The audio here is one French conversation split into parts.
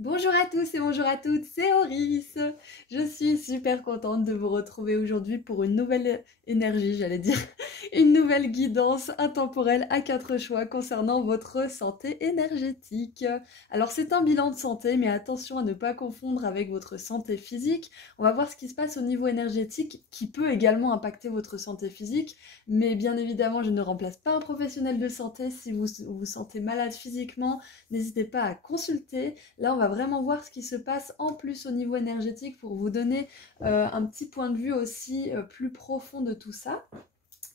Bonjour à tous et bonjour à toutes, c'est Oris. Je suis super contente de vous retrouver aujourd'hui pour une nouvelle énergie, j'allais dire, une nouvelle guidance intemporelle à 4 choix concernant votre santé énergétique. Alors c'est un bilan de santé, mais attention à ne pas confondre avec votre santé physique. On va voir ce qui se passe au niveau énergétique qui peut également impacter votre santé physique, mais bien évidemment je ne remplace pas un professionnel de santé. Si vous vous sentez malade physiquement, n'hésitez pas à consulter. Là, on va vraiment voir ce qui se passe en plus au niveau énergétique pour vous donner un petit point de vue aussi plus profond de tout ça.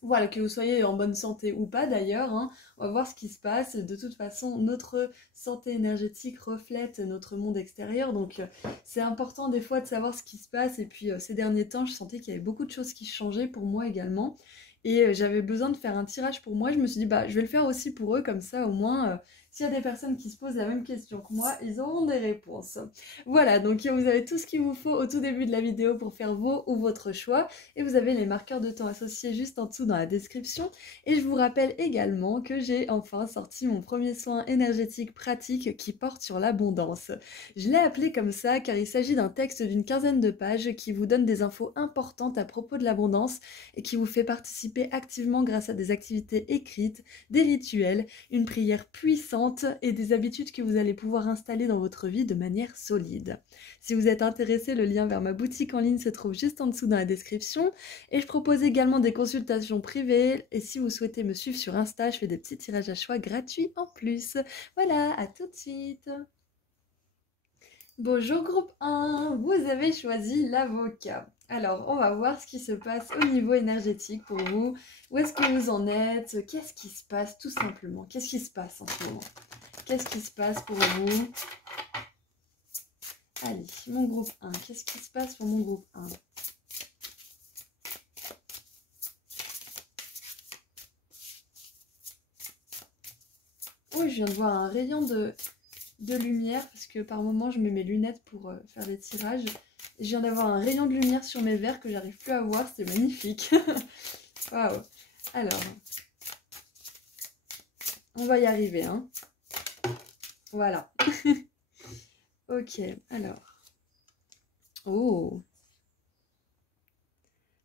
Voilà, que vous soyez en bonne santé ou pas d'ailleurs, hein, on va voir ce qui se passe. De toute façon, notre santé énergétique reflète notre monde extérieur, donc c'est important des fois de savoir ce qui se passe. Et puis ces derniers temps, je sentais qu'il y avait beaucoup de choses qui changeaient pour moi également. Et j'avais besoin de faire un tirage pour moi. Je me suis dit, bah, je vais le faire aussi pour eux, comme ça au moins, s'il y a des personnes qui se posent la même question que moi, ils auront des réponses. Voilà, donc vous avez tout ce qu'il vous faut au tout début de la vidéo pour faire vos ou votre choix. Et vous avez les marqueurs de temps associés juste en dessous dans la description. Et je vous rappelle également que j'ai enfin sorti mon premier soin énergétique pratique qui porte sur l'abondance. Je l'ai appelé comme ça car il s'agit d'un texte d'une quinzaine de pages qui vous donne des infos importantes à propos de l'abondance et qui vous fait participer activement grâce à des activités écrites, des rituels, une prière puissante et des habitudes que vous allez pouvoir installer dans votre vie de manière solide. Si vous êtes intéressé, le lien vers ma boutique en ligne se trouve juste en dessous dans la description et je propose également des consultations privées et si vous souhaitez me suivre sur Insta, je fais des petits tirages à choix gratuits en plus. Voilà, à tout de suite. Bonjour groupe 1, vous avez choisi l'avocat. Alors, on va voir ce qui se passe au niveau énergétique pour vous. Où est-ce que vous en êtes? Qu'est-ce qui se passe tout simplement? Qu'est-ce qui se passe en ce moment? Qu'est-ce qui se passe pour vous? Allez, mon groupe 1, qu'est-ce qui se passe pour mon groupe 1? Oh, je viens de voir un rayon de lumière parce que par moment je mets mes lunettes pour faire des tirages. Et je viens d'avoir un rayon de lumière sur mes verres que j'arrive plus à voir, c'est magnifique. Waouh. Alors, on va y arriver, hein. Voilà. Ok, alors. Oh.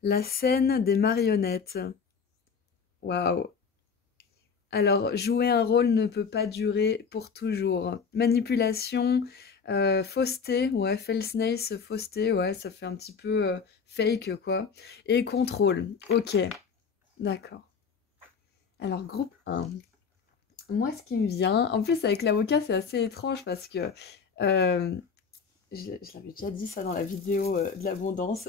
La scène des marionnettes. Waouh. Alors, jouer un rôle ne peut pas durer pour toujours. Manipulation, fausseté, ouais, falseness, fausseté, ouais, ça fait un petit peu fake, quoi. Et contrôle, ok, d'accord. Alors, groupe 1. Moi, ce qui me vient, en plus avec l'avocat, c'est assez étrange parce que je l'avais déjà dit ça dans la vidéo de l'abondance.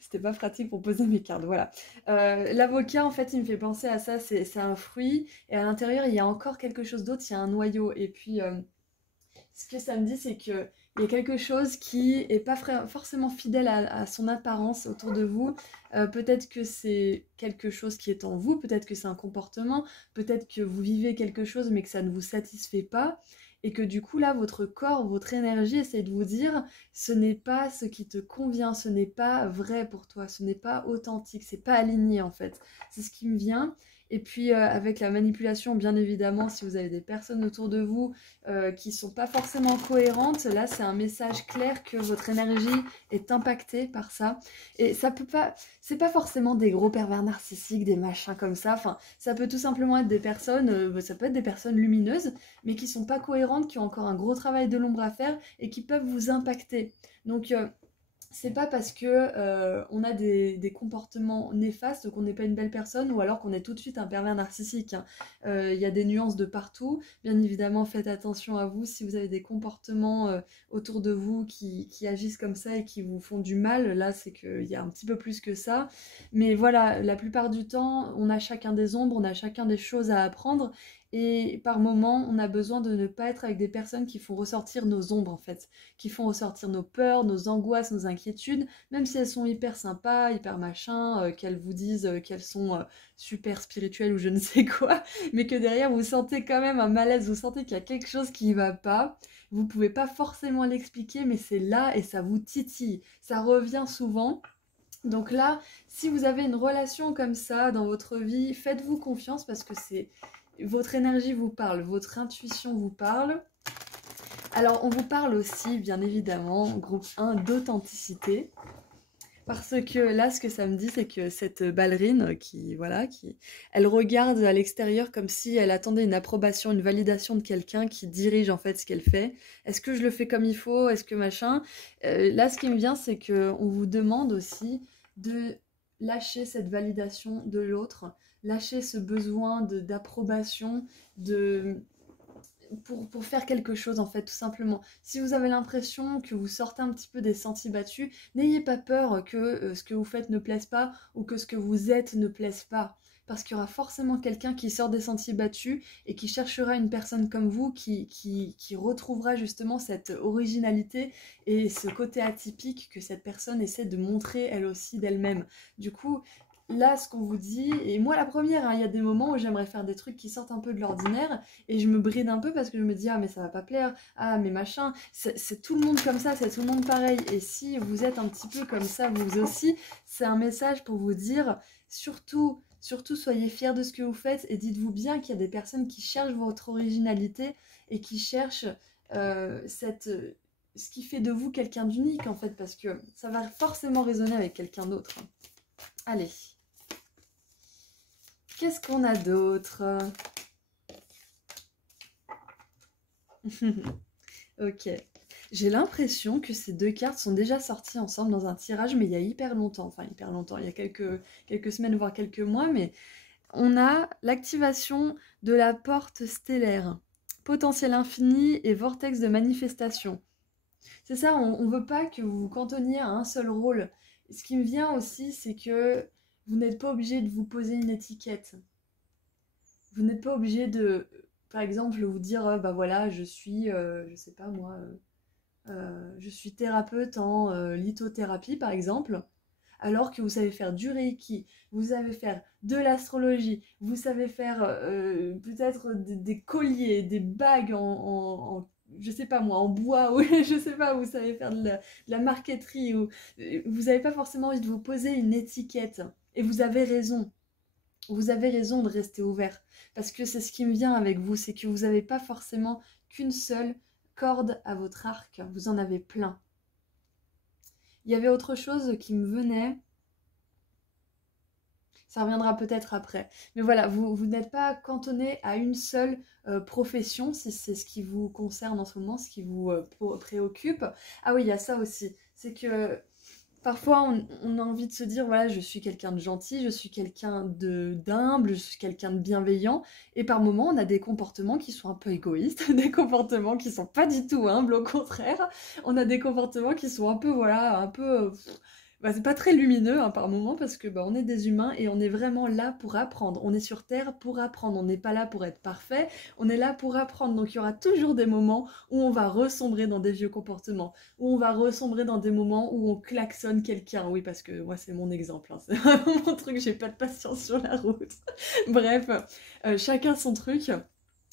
C'était pas pratique pour poser mes cartes, voilà. L'avocat, en fait, il me fait penser à ça, c'est un fruit, et à l'intérieur, il y a encore quelque chose d'autre, il y a un noyau. Et puis, ce que ça me dit, c'est qu'il y a quelque chose qui est pas forcément fidèle à son apparence autour de vous. Peut-être que c'est quelque chose qui est en vous, peut-être que c'est un comportement, peut-être que vous vivez quelque chose mais que ça ne vous satisfait pas. Et que du coup là, votre corps, votre énergie essaye de vous dire, ce n'est pas ce qui te convient, ce n'est pas vrai pour toi, ce n'est pas authentique, c'est pas aligné en fait. C'est ce qui me vient. Et puis avec la manipulation, bien évidemment, si vous avez des personnes autour de vous qui sont pas forcément cohérentes, là c'est un message clair que votre énergie est impactée par ça. Et ça peut pas, c'est pas forcément des gros pervers narcissiques, des machins comme ça. Enfin, ça peut tout simplement être des personnes, ça peut être des personnes lumineuses, mais qui sont pas cohérentes, qui ont encore un gros travail de l'ombre à faire et qui peuvent vous impacter. Donc c'est pas parce que on a des comportements néfastes qu'on n'est pas une belle personne ou alors qu'on est tout de suite un pervers narcissique, hein. Y a des nuances de partout. Bien évidemment, faites attention à vous si vous avez des comportements autour de vous qui agissent comme ça et qui vous font du mal. Là, c'est qu'il y a un petit peu plus que ça. Mais voilà, la plupart du temps, on a chacun des ombres, on a chacun des choses à apprendre. Et par moments, on a besoin de ne pas être avec des personnes qui font ressortir nos ombres en fait, qui font ressortir nos peurs, nos angoisses, nos inquiétudes, même si elles sont hyper sympas, hyper machin, qu'elles vous disent qu'elles sont super spirituelles ou je ne sais quoi, mais que derrière vous sentez quand même un malaise, vous sentez qu'il y a quelque chose qui ne va pas. Vous pouvez pas forcément l'expliquer, mais c'est là et ça vous titille. Ça revient souvent. Donc là, si vous avez une relation comme ça dans votre vie, faites-vous confiance parce que c'est votre énergie vous parle, votre intuition vous parle. Alors, on vous parle aussi, bien évidemment, groupe 1, d'authenticité. Parce que là, ce que ça me dit, c'est que cette ballerine elle regarde à l'extérieur comme si elle attendait une approbation, une validation de quelqu'un qui dirige en fait ce qu'elle fait. Est-ce que je le fais comme il faut? Est-ce que machin? Là, ce qui me vient, c'est que on vous demande aussi de lâcher cette validation de l'autre, lâcher ce besoin d'approbation, de pour faire quelque chose en fait tout simplement. Si vous avez l'impression que vous sortez un petit peu des sentiers battus, n'ayez pas peur que ce que vous faites ne plaise pas ou que ce que vous êtes ne plaise pas. Parce qu'il y aura forcément quelqu'un qui sort des sentiers battus et qui cherchera une personne comme vous qui retrouvera justement cette originalité et ce côté atypique que cette personne essaie de montrer elle aussi d'elle-même. Du coup, là, ce qu'on vous dit, et moi la première, hein, il y a des moments où j'aimerais faire des trucs qui sortent un peu de l'ordinaire et je me bride un peu parce que je me dis ah mais ça va pas plaire, ah mais machin, c'est tout le monde comme ça, c'est tout le monde pareil. Et si vous êtes un petit peu comme ça vous aussi, c'est un message pour vous dire surtout soyez fiers de ce que vous faites et dites-vous bien qu'il y a des personnes qui cherchent votre originalité et qui cherchent ce qui fait de vous quelqu'un d'unique en fait, parce que ça va forcément résonner avec quelqu'un d'autre. Allez. Qu'est-ce qu'on a d'autre? Ok. J'ai l'impression que ces deux cartes sont déjà sorties ensemble dans un tirage, mais il y a hyper longtemps. Enfin, hyper longtemps. Il y a quelques semaines, voire quelques mois. Mais on a l'activation de la porte stellaire. Potentiel infini et vortex de manifestation. C'est ça, on veut pas que vous vous cantonniez à un seul rôle. Ce qui me vient aussi, c'est que vous n'êtes pas obligé de vous poser une étiquette. Vous n'êtes pas obligé de, par exemple, vous dire, bah voilà, je suis, je sais pas moi, je suis thérapeute en lithothérapie, par exemple, alors que vous savez faire du Reiki, vous savez faire de l'astrologie, vous savez faire peut-être des colliers, des bagues je sais pas moi, en bois, ou je sais pas, vous savez faire de la marqueterie, ou vous n'avez pas forcément envie de vous poser une étiquette. Et vous avez raison. Vous avez raison de rester ouvert, parce que c'est ce qui me vient avec vous, c'est que vous n'avez pas forcément qu'une seule corde à votre arc, vous en avez plein. Il y avait autre chose qui me venait, ça reviendra peut-être après, mais voilà, vous n'êtes pas cantonné à une seule profession, si c'est ce qui vous concerne en ce moment, ce qui vous préoccupe. Ah oui, il y a ça aussi, c'est que parfois, on a envie de se dire, voilà, je suis quelqu'un de gentil, je suis quelqu'un d'humble, je suis quelqu'un de bienveillant. Et par moments, on a des comportements qui sont un peu égoïstes, des comportements qui sont pas du tout humbles, au contraire. On a des comportements qui sont un peu, voilà, un peu... bah, c'est pas très lumineux hein, par moments parce que bah, on est des humains et on est vraiment là pour apprendre. On est sur Terre pour apprendre. On n'est pas là pour être parfait. On est là pour apprendre. Donc il y aura toujours des moments où on va ressombrer dans des vieux comportements, où on va ressombrer dans des moments où on klaxonne quelqu'un. Oui, parce que moi c'est mon exemple. Hein. C'est vraiment mon truc. J'ai pas de patience sur la route. Bref, chacun son truc.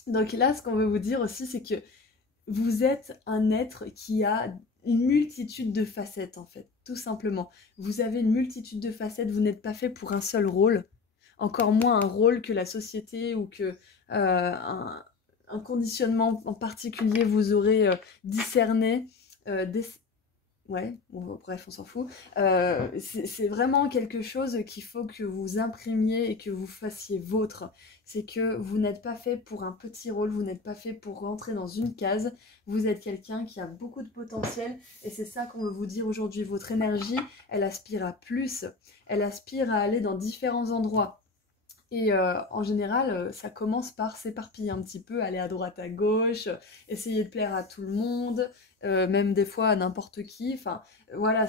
Donc là, ce qu'on veut vous dire aussi, c'est que vous êtes un être qui a une multitude de facettes en fait, tout simplement. Vous avez une multitude de facettes, vous n'êtes pas fait pour un seul rôle, encore moins un rôle que la société ou que un conditionnement en particulier vous aurez discerné. Ouais, bon, bref, on s'en fout. C'est vraiment quelque chose qu'il faut que vous imprimiez et que vous fassiez vôtre. C'est que vous n'êtes pas fait pour un petit rôle, vous n'êtes pas fait pour rentrer dans une case. Vous êtes quelqu'un qui a beaucoup de potentiel et c'est ça qu'on veut vous dire aujourd'hui. Votre énergie, elle aspire à plus. Elle aspire à aller dans différents endroits. Et en général, ça commence par s'éparpiller un petit peu, aller à droite, à gauche, essayer de plaire à tout le monde, même des fois à n'importe qui. Enfin, voilà,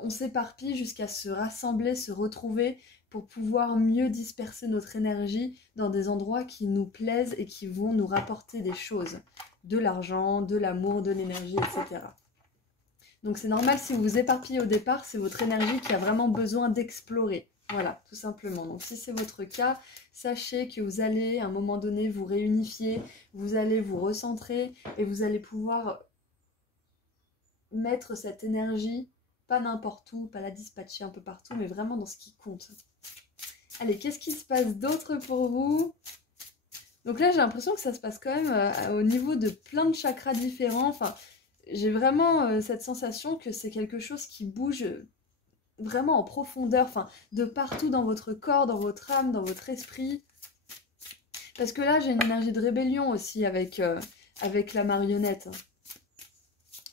on s'éparpille jusqu'à se rassembler, se retrouver pour pouvoir mieux disperser notre énergie dans des endroits qui nous plaisent et qui vont nous rapporter des choses. De l'argent, de l'amour, de l'énergie, etc. Donc c'est normal si vous vous éparpillez au départ, c'est votre énergie qui a vraiment besoin d'explorer. Voilà, tout simplement. Donc si c'est votre cas, sachez que vous allez à un moment donné vous réunifier, vous allez vous recentrer et vous allez pouvoir mettre cette énergie, pas n'importe où, pas la dispatcher un peu partout, mais vraiment dans ce qui compte. Allez, qu'est-ce qui se passe d'autre pour vous ? Donc là, j'ai l'impression que ça se passe quand même au niveau de plein de chakras différents. Enfin, j'ai vraiment cette sensation que c'est quelque chose qui bouge vraiment en profondeur, enfin, de partout dans votre corps, dans votre âme, dans votre esprit. Parce que là, j'ai une énergie de rébellion aussi avec la marionnette.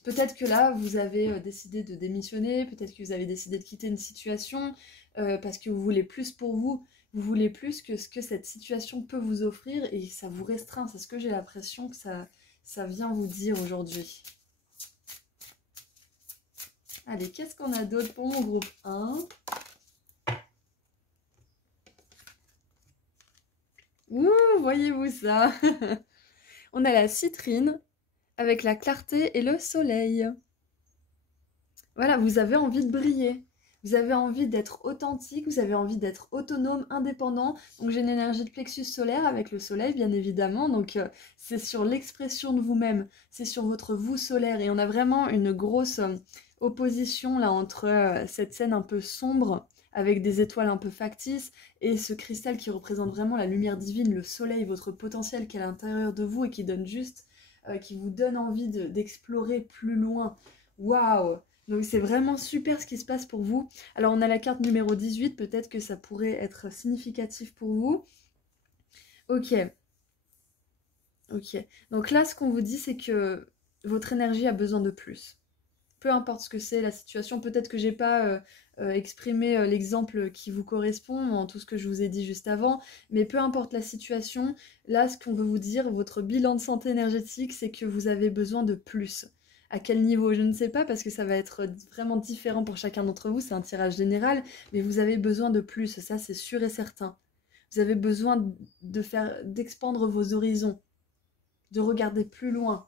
Peut-être que là, vous avez décidé de démissionner, peut-être que vous avez décidé de quitter une situation parce que vous voulez plus pour vous, vous voulez plus que ce que cette situation peut vous offrir et ça vous restreint. C'est ce que j'ai l'impression que ça vient vous dire aujourd'hui. Allez, qu'est-ce qu'on a d'autre pour mon groupe 1? Ouh, voyez-vous ça? On a la citrine avec la clarté et le soleil. Voilà, vous avez envie de briller. Vous avez envie d'être authentique, vous avez envie d'être autonome, indépendant. Donc j'ai une énergie de plexus solaire avec le soleil, bien évidemment. Donc c'est sur l'expression de vous-même, c'est sur votre vous solaire. Et on a vraiment une grosse opposition là entre cette scène un peu sombre, avec des étoiles un peu factices, et ce cristal qui représente vraiment la lumière divine, le soleil, votre potentiel qui est à l'intérieur de vous et qui donne juste, qui vous donne envie d'explorer plus loin. Waouh! Donc c'est vraiment super ce qui se passe pour vous. Alors on a la carte numéro 18, peut-être que ça pourrait être significatif pour vous. Ok. Ok. Donc là, ce qu'on vous dit, c'est que votre énergie a besoin de plus. Peu importe ce que c'est, la situation, peut-être que j'ai pas exprimé l'exemple qui vous correspond en tout ce que je vous ai dit juste avant, mais peu importe la situation, là, ce qu'on veut vous dire, votre bilan de santé énergétique, c'est que vous avez besoin de plus. À quel niveau, je ne sais pas, parce que ça va être vraiment différent pour chacun d'entre vous, c'est un tirage général, mais vous avez besoin de plus, ça c'est sûr et certain. Vous avez besoin d'expandre vos horizons, de regarder plus loin.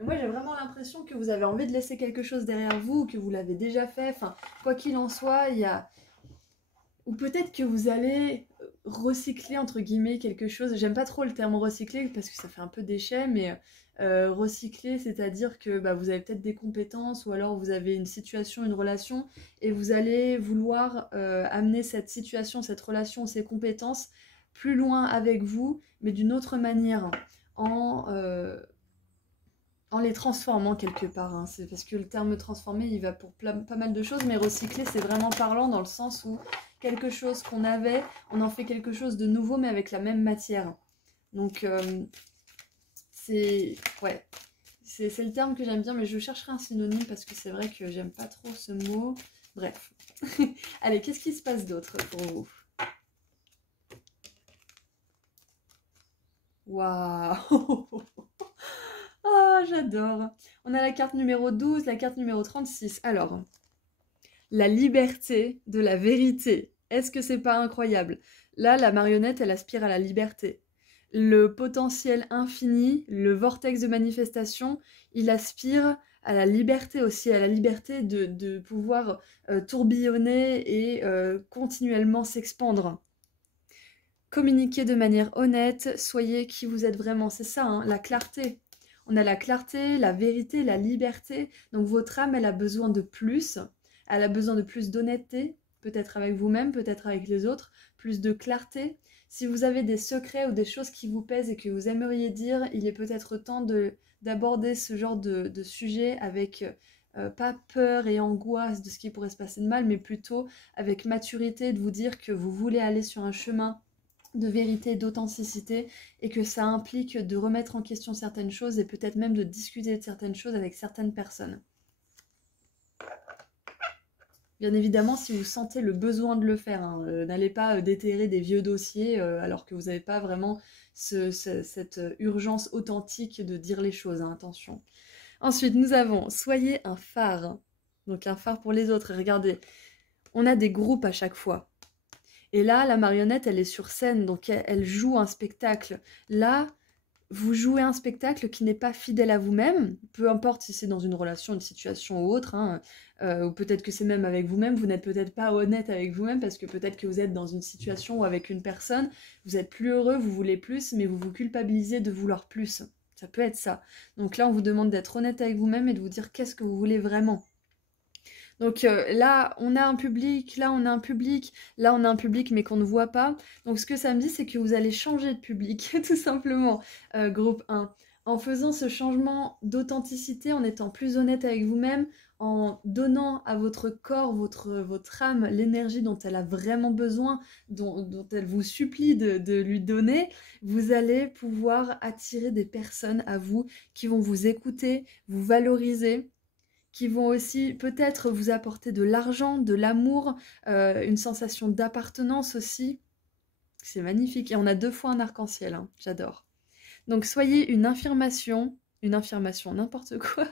Et moi, j'ai vraiment l'impression que vous avez envie de laisser quelque chose derrière vous, que vous l'avez déjà fait. Enfin, quoi qu'il en soit, il y a... Ou peut-être que vous allez recycler, entre guillemets, quelque chose. J'aime pas trop le terme recycler, parce que ça fait un peu déchet, mais recycler, c'est-à-dire que bah, vous avez peut-être des compétences, ou alors vous avez une situation, une relation, et vous allez vouloir amener cette situation, cette relation, ces compétences plus loin avec vous, mais d'une autre manière, en les transformant quelque part. Hein. C'est parce que le terme transformer, il va pour pas mal de choses, mais recycler, c'est vraiment parlant dans le sens où quelque chose qu'on avait, on en fait quelque chose de nouveau, mais avec la même matière. Donc, c'est... Ouais. C'est le terme que j'aime bien, mais je chercherai un synonyme parce que c'est vrai que j'aime pas trop ce mot. Bref. Allez, qu'est-ce qui se passe d'autre pour vous? Waouh! Oh, j'adore. On a la carte numéro 12, la carte numéro 36. Alors, la liberté de la vérité. Est-ce que c'est pas incroyable? Là, la marionnette, elle aspire à la liberté. Le potentiel infini, le vortex de manifestation, il aspire à la liberté aussi, à la liberté de pouvoir tourbillonner et continuellement s'expandre. Communiquez de manière honnête, soyez qui vous êtes vraiment, c'est ça, hein, la clarté. On a la clarté, la vérité, la liberté. Donc votre âme, elle a besoin de plus. Elle a besoin de plus d'honnêteté, peut-être avec vous-même, peut-être avec les autres, plus de clarté. Si vous avez des secrets ou des choses qui vous pèsent et que vous aimeriez dire, il est peut-être temps d'aborder ce genre de sujet avec pas peur et angoisse de ce qui pourrait se passer de mal, mais plutôt avec maturité, de vous dire que vous voulez aller sur un chemin de vérité, d'authenticité, et que ça implique de remettre en question certaines choses et peut-être même de discuter de certaines choses avec certaines personnes. Bien évidemment, si vous sentez le besoin de le faire, hein, n'allez pas déterrer des vieux dossiers alors que vous n'avez pas vraiment cette urgence authentique de dire les choses, hein, attention. Ensuite, nous avons « Soyez un phare ». Donc un phare pour les autres. Et regardez, on a des groupes à chaque fois. Et là, la marionnette, elle est sur scène, donc elle joue un spectacle. Là, vous jouez un spectacle qui n'est pas fidèle à vous-même, peu importe si c'est dans une relation, une situation ou autre, hein, ou peut-être que c'est même avec vous-même, vous n'êtes peut-être pas honnête avec vous-même, parce que peut-être que vous êtes dans une situation ou avec une personne, vous êtes plus heureux, vous voulez plus, mais vous vous culpabilisez de vouloir plus. Ça peut être ça. Donc là, on vous demande d'être honnête avec vous-même et de vous dire qu'est-ce que vous voulez vraiment. Donc là, on a un public, là, on a un public, là, on a un public, mais qu'on ne voit pas. Donc ce que ça me dit, c'est que vous allez changer de public, tout simplement, groupe 1. En faisant ce changement d'authenticité, en étant plus honnête avec vous-même, en donnant à votre corps, votre âme, l'énergie dont elle a vraiment besoin, dont elle vous supplie de lui donner, vous allez pouvoir attirer des personnes à vous qui vont vous écouter, vous valoriser, qui vont aussi peut-être vous apporter de l'argent, de l'amour, une sensation d'appartenance aussi. C'est magnifique. Et on a 2 fois un arc-en-ciel, hein. J'adore. Donc soyez une affirmation, n'importe quoi.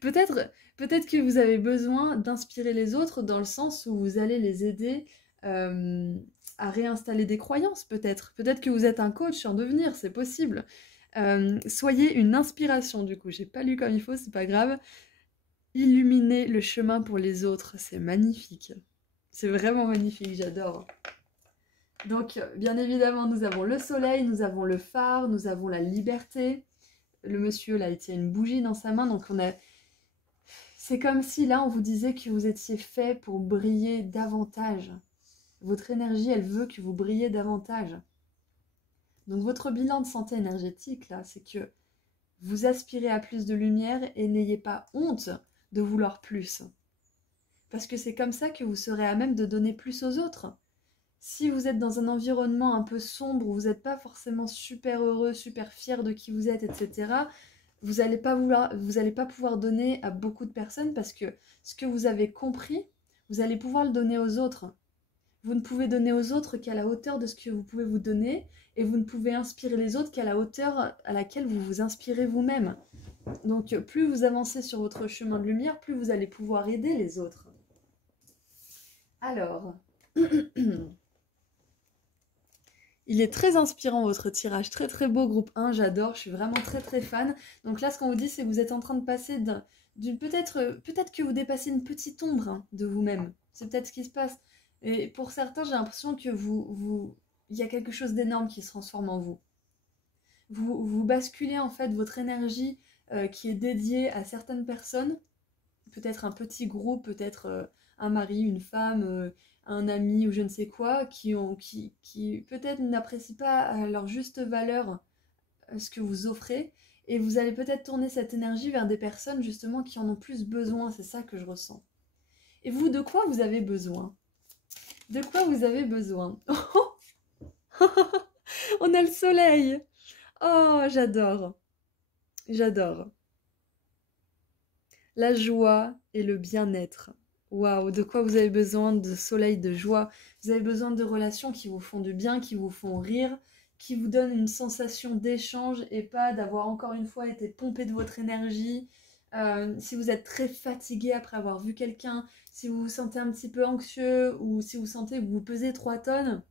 Peut-être que vous avez besoin d'inspirer les autres dans le sens où vous allez les aider à réinstaller des croyances, peut-être. Peut-être que vous êtes un coach en devenir, c'est possible. Soyez une inspiration, du coup. J'ai pas lu comme il faut, c'est pas grave. Illuminer le chemin pour les autres, c'est magnifique. C'est vraiment magnifique, j'adore. Donc, bien évidemment, nous avons le soleil, nous avons le phare, nous avons la liberté. Le monsieur, là, il tient une bougie dans sa main, donc on a... C'est comme si, là, on vous disait que vous étiez fait pour briller davantage. Votre énergie, elle veut que vous brillez davantage. Donc, votre bilan de santé énergétique, là, c'est que vous aspirez à plus de lumière et n'ayez pas honte de vouloir plus. Parce que c'est comme ça que vous serez à même de donner plus aux autres. Si vous êtes dans un environnement un peu sombre, où vous n'êtes pas forcément super heureux, super fier de qui vous êtes, etc., vous n'allez pas pouvoir donner à beaucoup de personnes parce que ce que vous avez compris, vous allez pouvoir le donner aux autres. Vous ne pouvez donner aux autres qu'à la hauteur de ce que vous pouvez vous donner et vous ne pouvez inspirer les autres qu'à la hauteur à laquelle vous vous inspirez vous-même. Donc plus vous avancez sur votre chemin de lumière, plus vous allez pouvoir aider les autres. Alors... Il est très inspirant votre tirage, très très beau groupe 1, j'adore, je suis vraiment très très fan. Donc là ce qu'on vous dit c'est que vous êtes en train de passer d'une peut-être que vous dépassez une petite ombre hein, de vous-même. C'est peut-être ce qui se passe. Et pour certains j'ai l'impression que il y a quelque chose d'énorme qui se transforme en vous. Vous basculez en fait votre énergie qui est dédiée à certaines personnes, peut-être un petit groupe, peut-être un mari, une femme, un ami ou je ne sais quoi, qui peut-être n'apprécient pas à leur juste valeur ce que vous offrez, et vous allez peut-être tourner cette énergie vers des personnes justement qui en ont plus besoin, c'est ça que je ressens. Et vous, de quoi vous avez besoin? De quoi vous avez besoin? On a le soleil! Oh, j'adore! J'adore! La joie et le bien-être. Waouh, de quoi vous avez besoin? De soleil, de joie. Vous avez besoin de relations qui vous font du bien, qui vous font rire, qui vous donnent une sensation d'échange et pas d'avoir encore une fois été pompé de votre énergie. Si vous êtes très fatigué après avoir vu quelqu'un, si vous vous sentez un petit peu anxieux ou si vous sentez que vous pesez 3 tonnes,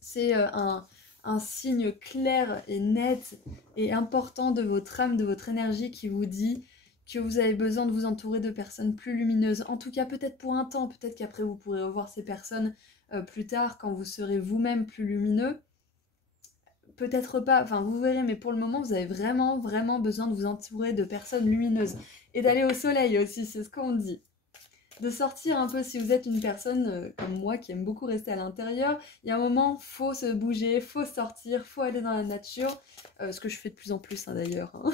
c'est un signe clair et net et important de votre âme, de votre énergie qui vous dit que vous avez besoin de vous entourer de personnes plus lumineuses. En tout cas, peut-être pour un temps, peut-être qu'après vous pourrez revoir ces personnes plus tard quand vous serez vous-même plus lumineux. Peut-être pas, enfin vous verrez, mais pour le moment, vous avez vraiment, vraiment besoin de vous entourer de personnes lumineuses. Et d'aller au soleil aussi, c'est ce qu'on dit. De sortir un peu, si vous êtes une personne comme moi qui aime beaucoup rester à l'intérieur, il y a un moment, faut se bouger, faut sortir, faut aller dans la nature, ce que je fais de plus en plus hein, d'ailleurs. Hein.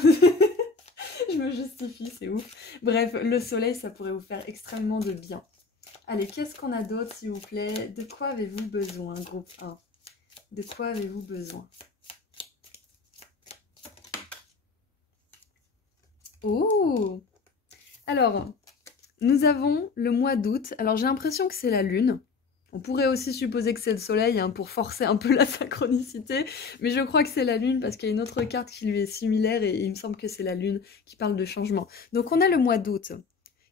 Je me justifie, c'est ouf. Bref, le soleil, ça pourrait vous faire extrêmement de bien. Allez, qu'est-ce qu'on a d'autre, s'il vous plaît? De quoi avez-vous besoin, groupe 1? De quoi avez-vous besoin? Oh! Alors, nous avons le mois d'août. Alors, j'ai l'impression que c'est la lune. On pourrait aussi supposer que c'est le soleil hein, pour forcer un peu la synchronicité, mais je crois que c'est la lune parce qu'il y a une autre carte qui lui est similaire et il me semble que c'est la lune qui parle de changement. Donc on a le mois d'août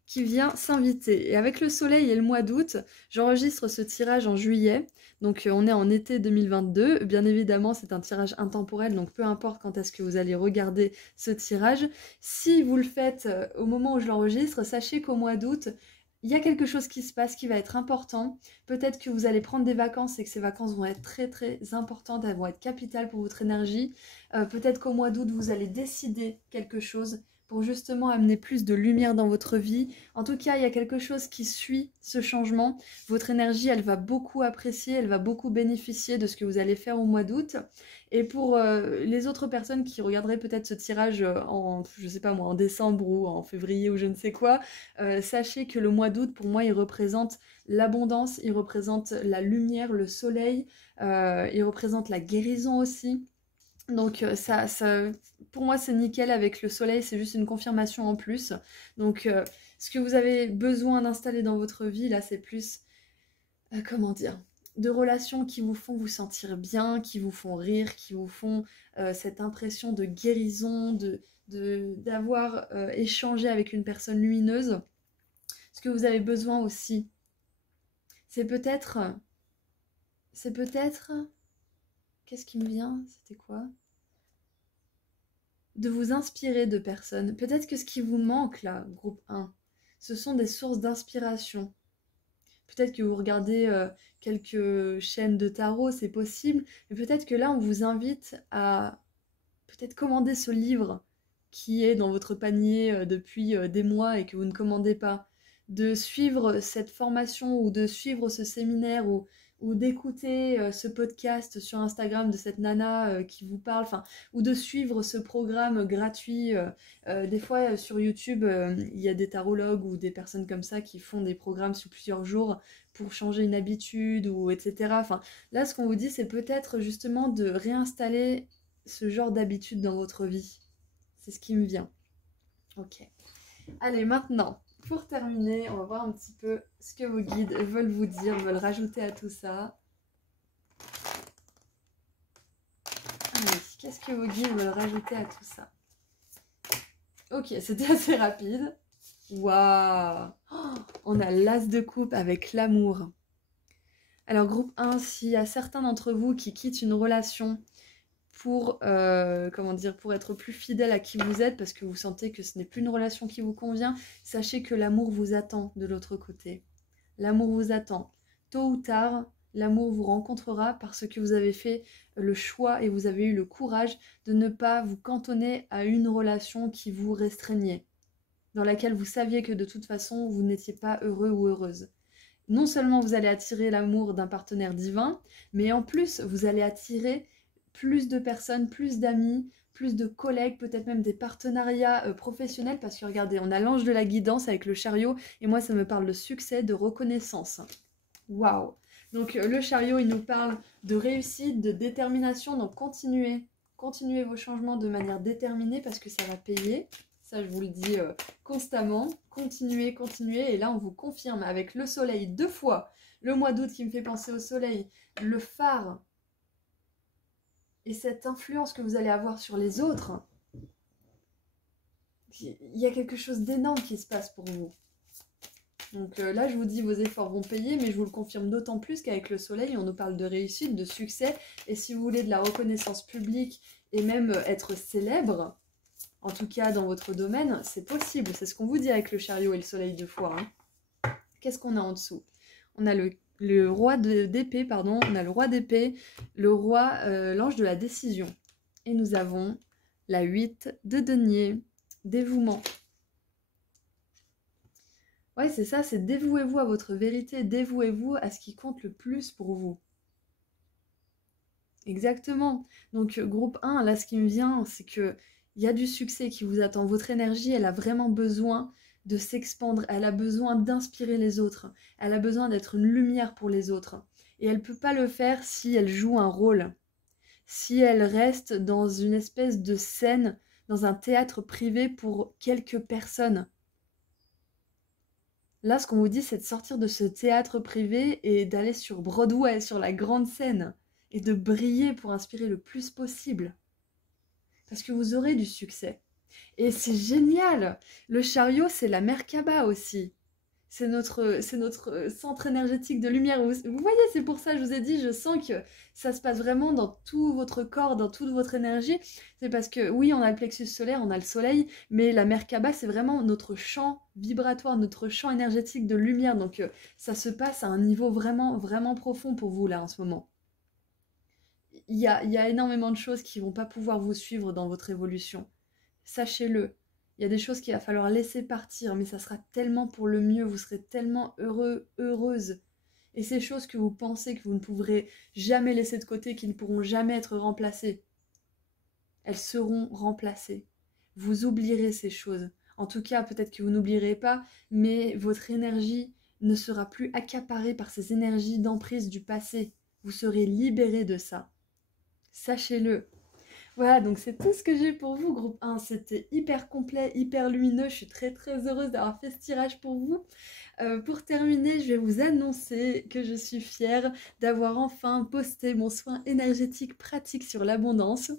qui vient s'inviter. Et avec le soleil et le mois d'août, j'enregistre ce tirage en juillet. Donc on est en été 2022. Bien évidemment, c'est un tirage intemporel, donc peu importe quand est-ce que vous allez regarder ce tirage. Si vous le faites au moment où je l'enregistre, sachez qu'au mois d'août, il y a quelque chose qui se passe qui va être important. Peut-être que vous allez prendre des vacances et que ces vacances vont être très très importantes, elles vont être capitales pour votre énergie. Peut-être qu'au mois d'août, vous allez décider quelque chose. pour justement amener plus de lumière dans votre vie. En tout cas, il y a quelque chose qui suit ce changement. Votre énergie, elle va beaucoup apprécier, elle va beaucoup bénéficier de ce que vous allez faire au mois d'août. Et pour les autres personnes qui regarderaient peut-être ce tirage en, je sais pas moi, en décembre ou en février ou je ne sais quoi, sachez que le mois d'août, pour moi, il représente l'abondance, il représente la lumière, le soleil, il représente la guérison aussi. Donc pour moi, c'est nickel avec le soleil, c'est juste une confirmation en plus. Donc ce que vous avez besoin d'installer dans votre vie, là, c'est plus, comment dire, de relations qui vous font vous sentir bien, qui vous font rire, qui vous font cette impression de guérison, d'avoir échangé avec une personne lumineuse. Ce que vous avez besoin aussi, c'est peut-être... Qu'est-ce qui me vient? C'était quoi? De vous inspirer de personnes. Peut-être que ce qui vous manque là, groupe 1, ce sont des sources d'inspiration. Peut-être que vous regardez quelques chaînes de tarot, c'est possible, mais peut-être que là, on vous invite à peut-être commander ce livre qui est dans votre panier depuis des mois et que vous ne commandez pas. De suivre cette formation ou de suivre ce séminaire ou d'écouter ce podcast sur Instagram de cette nana qui vous parle, ou de suivre ce programme gratuit. Des fois, sur YouTube, il y a des tarologues ou des personnes comme ça qui font des programmes sur plusieurs jours pour changer une habitude, ou etc. Là, ce qu'on vous dit, c'est peut-être justement de réinstaller ce genre d'habitude dans votre vie. C'est ce qui me vient. Ok. Allez, maintenant, pour terminer, on va voir un petit peu ce que vos guides veulent vous dire, veulent rajouter à tout ça. Allez, qu'est-ce que vos guides veulent rajouter à tout ça? Ok, c'était assez rapide. Waouh! On a l'as de coupe avec l'amour. Alors, groupe 1, s'il y a certains d'entre vous qui quittent une relation pour, pour être plus fidèle à qui vous êtes, parce que vous sentez que ce n'est plus une relation qui vous convient, sachez que l'amour vous attend de l'autre côté. L'amour vous attend. Tôt ou tard, l'amour vous rencontrera parce que vous avez fait le choix et vous avez eu le courage de ne pas vous cantonner à une relation qui vous restreignait, dans laquelle vous saviez que de toute façon, vous n'étiez pas heureux ou heureuse. Non seulement vous allez attirer l'amour d'un partenaire divin, mais en plus, vous allez attirer plus de personnes, plus d'amis, plus de collègues, peut-être même des partenariats professionnels, parce que regardez, on a l'ange de la guidance avec le chariot, et moi ça me parle de succès, de reconnaissance. Waouh! Donc le chariot, il nous parle de réussite, de détermination, donc continuez vos changements de manière déterminée, parce que ça va payer. Ça, je vous le dis constamment. Continuez, et là on vous confirme avec le soleil 2 fois, le mois d'août qui me fait penser au soleil, le phare, et cette influence que vous allez avoir sur les autres, il y a quelque chose d'énorme qui se passe pour vous. Donc là, je vous dis, vos efforts vont payer, mais je vous le confirme d'autant plus qu'avec le soleil, on nous parle de réussite, de succès, et si vous voulez de la reconnaissance publique et même être célèbre, en tout cas dans votre domaine, c'est possible. C'est ce qu'on vous dit avec le chariot et le soleil 2 fois. Hein. Qu'est-ce qu'on a en dessous? On a le roi d'épée, pardon, on a le roi d'épée, le roi, l'ange de la décision. Et nous avons la 8 de denier, dévouement. Ouais, c'est ça, c'est dévouez-vous à votre vérité, dévouez-vous à ce qui compte le plus pour vous. Exactement. Donc, groupe 1, là, ce qui me vient, c'est que il y a du succès qui vous attend. Votre énergie, elle a vraiment besoin de s'expandre. Elle a besoin d'inspirer les autres. Elle a besoin d'être une lumière pour les autres. Et elle ne peut pas le faire si elle joue un rôle. Si elle reste dans une espèce de scène, dans un théâtre privé pour quelques personnes. Là, ce qu'on vous dit, c'est de sortir de ce théâtre privé et d'aller sur Broadway, sur la grande scène, et de briller pour inspirer le plus possible. Parce que vous aurez du succès. Et c'est génial! Le chariot, c'est la Merkaba aussi. C'est notre centre énergétique de lumière. Vous voyez, c'est pour ça que je vous ai dit, je sens que ça se passe vraiment dans tout votre corps, dans toute votre énergie. C'est parce que, oui, on a le plexus solaire, on a le soleil, mais la Merkaba, c'est vraiment notre champ vibratoire, notre champ énergétique de lumière. Donc, ça se passe à un niveau vraiment, vraiment profond pour vous, là, en ce moment. Il y a énormément de choses qui ne vont pas pouvoir vous suivre dans votre évolution. Sachez-le. Il y a des choses qu'il va falloir laisser partir, mais ça sera tellement pour le mieux, vous serez tellement heureux, heureuse. Et ces choses que vous pensez que vous ne pourrez jamais laisser de côté, qui ne pourront jamais être remplacées, elles seront remplacées. Vous oublierez ces choses. En tout cas, peut-être que vous n'oublierez pas, mais votre énergie ne sera plus accaparée par ces énergies d'emprise du passé. Vous serez libéré de ça. Sachez-le. Voilà, donc c'est tout ce que j'ai pour vous, groupe 1. C'était hyper complet, hyper lumineux. Je suis très très heureuse d'avoir fait ce tirage pour vous. Pour terminer, je vais vous annoncer que je suis fière d'avoir enfin posté mon soin énergétique pratique sur l'abondance.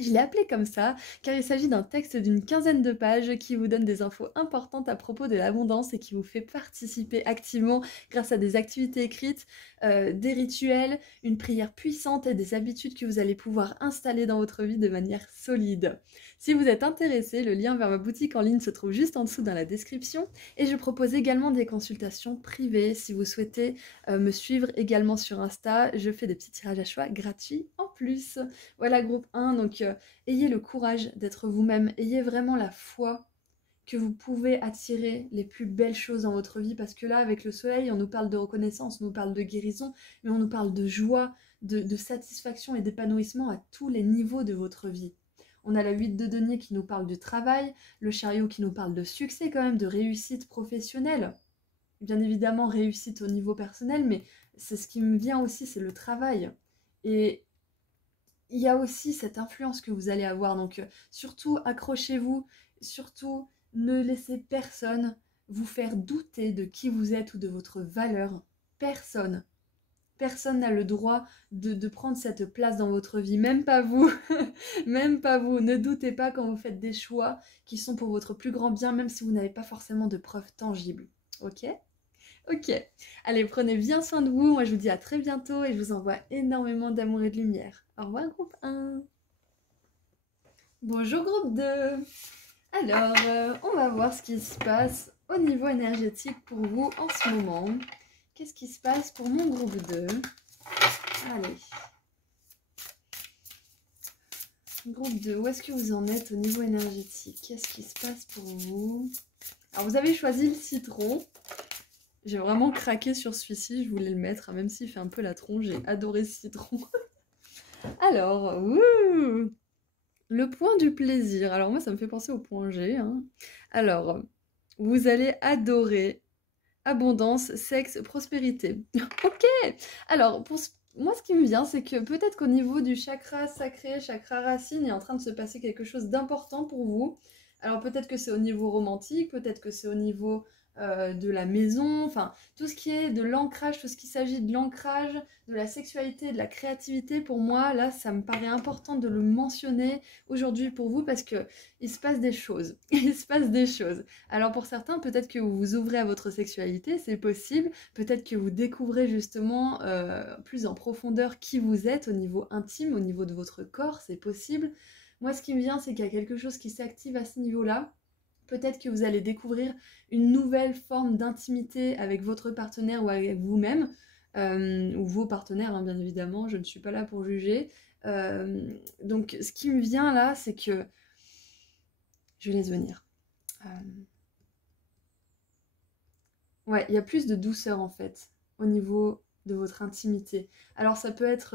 Je l'ai appelé comme ça car il s'agit d'un texte d'une quinzaine de pages qui vous donne des infos importantes à propos de l'abondance et qui vous fait participer activement grâce à des activités écrites, des rituels, une prière puissante et des habitudes que vous allez pouvoir installer dans votre vie de manière solide. Si vous êtes intéressé, le lien vers ma boutique en ligne se trouve juste en dessous dans la description et je propose également des consultations privées si vous souhaitez me suivre également sur Insta. Je fais des petits tirages à choix gratuits en plus. Voilà, groupe 1, donc ayez le courage d'être vous-même, ayez vraiment la foi que vous pouvez attirer les plus belles choses dans votre vie, parce que là, avec le soleil, on nous parle de reconnaissance, on nous parle de guérison, mais on nous parle de joie, de satisfaction et d'épanouissement à tous les niveaux de votre vie. On a la 8 de denier qui nous parle du travail, le chariot qui nous parle de succès quand même, de réussite professionnelle. Bien évidemment, réussite au niveau personnel, mais c'est ce qui me vient aussi, c'est le travail. Et il y a aussi cette influence que vous allez avoir. Donc surtout accrochez-vous, surtout ne laissez personne vous faire douter de qui vous êtes ou de votre valeur. Personne. Personne n'a le droit de prendre cette place dans votre vie, même pas vous. Même pas vous. Ne doutez pas quand vous faites des choix qui sont pour votre plus grand bien, même si vous n'avez pas forcément de preuves tangibles. Ok ? Ok. Allez, prenez bien soin de vous. Moi, je vous dis à très bientôt et je vous envoie énormément d'amour et de lumière. Au revoir, groupe 1. Bonjour, groupe 2. Alors, on va voir ce qui se passe au niveau énergétique pour vous en ce moment. Qu'est-ce qui se passe pour mon groupe 2? Allez. Groupe 2, où est-ce que vous en êtes au niveau énergétique? Qu'est-ce qui se passe pour vous? Alors, vous avez choisi le citron. J'ai vraiment craqué sur celui-ci, je voulais le mettre, même s'il fait un peu la tronche, j'ai adoré ce citron. Alors, le point du plaisir. Alors moi, ça me fait penser au point G. Hein. Alors, vous allez adorer abondance, sexe, prospérité. Ok. Alors, moi, ce qui me vient, c'est que peut-être qu'au niveau du chakra sacré, chakra racine, il est en train de se passer quelque chose d'important pour vous. Alors peut-être que c'est au niveau romantique, peut-être que c'est au niveau de la maison, enfin tout ce qui est de l'ancrage, tout ce qui s'agit de l'ancrage, de la sexualité, de la créativité, pour moi, là, ça me paraît important de le mentionner aujourd'hui pour vous parce que il se passe des choses. Il se passe des choses. Alors pour certains, peut-être que vous vous ouvrez à votre sexualité, c'est possible. Peut-être que vous découvrez justement plus en profondeur qui vous êtes au niveau intime, au niveau de votre corps, c'est possible. Moi, ce qui me vient, c'est qu'il y a quelque chose qui s'active à ce niveau-là. Peut-être que vous allez découvrir une nouvelle forme d'intimité avec votre partenaire ou avec vous-même, ou vos partenaires, hein, bien évidemment, je ne suis pas là pour juger. Donc, ce qui me vient là, c'est que... Je laisse venir. Ouais, il y a plus de douceur en fait, au niveau de votre intimité. Alors, ça peut être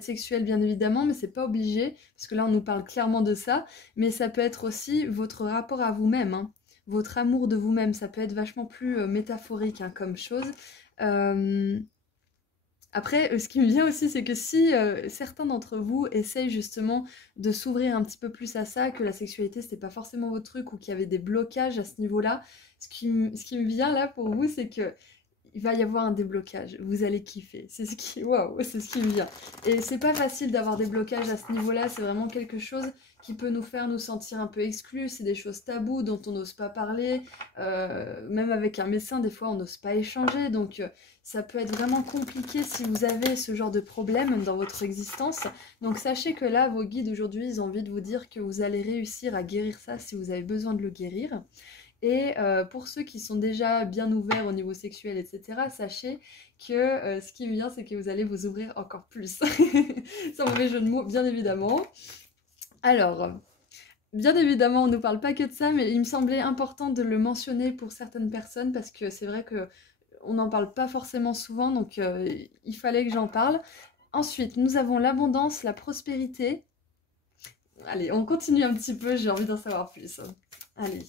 sexuel bien évidemment, mais c'est pas obligé, parce que là on nous parle clairement de ça, mais ça peut être aussi votre rapport à vous-même, hein, votre amour de vous-même, ça peut être vachement plus métaphorique hein, comme chose. Après, ce qui me vient aussi, c'est que si certains d'entre vous essayent justement de s'ouvrir un petit peu plus à ça, que la sexualité c'était pas forcément votre truc ou qu'il y avait des blocages à ce niveau-là, ce qui me vient là pour vous, c'est que il va y avoir un déblocage, vous allez kiffer, c'est ce qui me vient. Et c'est pas facile d'avoir des blocages à ce niveau-là, c'est vraiment quelque chose qui peut nous faire nous sentir un peu exclus, c'est des choses tabous dont on n'ose pas parler, même avec un médecin, des fois on n'ose pas échanger, donc ça peut être vraiment compliqué si vous avez ce genre de problème dans votre existence. Donc sachez que là, vos guides aujourd'hui, ils ont envie de vous dire que vous allez réussir à guérir ça si vous avez besoin de le guérir. Et pour ceux qui sont déjà bien ouverts au niveau sexuel, etc., sachez que ce qui me vient, c'est que vous allez vous ouvrir encore plus. Sans mauvais jeu de mots, bien évidemment. Alors, bien évidemment, on ne parle pas que de ça, mais il me semblait important de le mentionner pour certaines personnes parce que c'est vrai que on n'en parle pas forcément souvent, donc il fallait que j'en parle. Ensuite, nous avons l'abondance, la prospérité. Allez, on continue un petit peu, j'ai envie d'en savoir plus. Allez,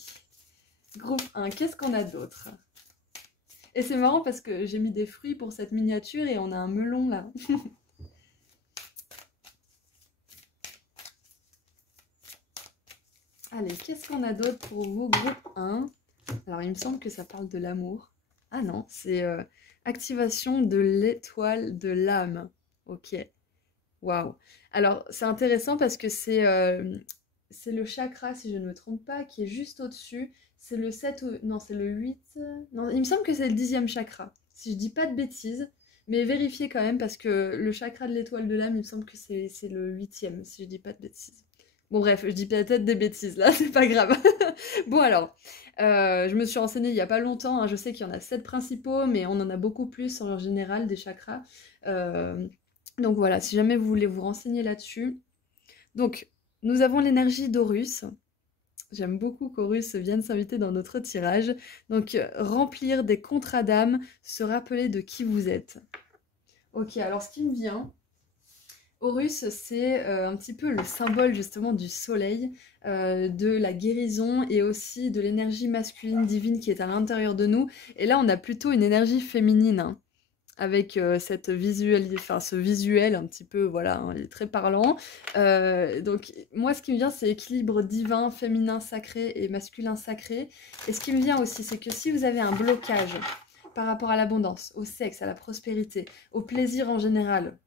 groupe 1, qu'est-ce qu'on a d'autre? Et c'est marrant parce que j'ai mis des fruits pour cette miniature et on a un melon là. Allez, qu'est-ce qu'on a d'autre pour vous, groupe 1? Alors, il me semble que ça parle de l'amour. Ah non, c'est activation de l'étoile de l'âme. Ok, waouh. Alors, c'est intéressant parce que c'est le chakra, si je ne me trompe pas, qui est juste au-dessus. C'est le 7 ou... Non, c'est le 8. Non, il me semble que c'est le 10e chakra. Si je dis pas de bêtises, mais vérifiez quand même parce que le chakra de l'étoile de l'âme, il me semble que c'est le 8e, si je dis pas de bêtises. Bon bref, je dis peut-être des bêtises là, c'est pas grave. Bon alors, je me suis renseignée il y a pas longtemps, hein, je sais qu'il y en a 7 principaux, mais on en a beaucoup plus en général des chakras. Donc voilà, si jamais vous voulez vous renseigner là-dessus. Donc, nous avons l'énergie d'Horus. J'aime beaucoup qu'Horus vienne s'inviter dans notre tirage. Donc, remplir des contrats d'âme, se rappeler de qui vous êtes. Ok, alors ce qui me vient, Horus, c'est un petit peu le symbole justement du soleil, de la guérison et aussi de l'énergie masculine divine qui est à l'intérieur de nous. Et là, on a plutôt une énergie féminine, hein, avec cette ce visuel un petit peu, voilà, hein, il est très parlant. Donc moi, ce qui me vient, c'est équilibre divin, féminin sacré et masculin sacré. Et ce qui me vient aussi, c'est que si vous avez un blocage par rapport à l'abondance, au sexe, à la prospérité, au plaisir en général,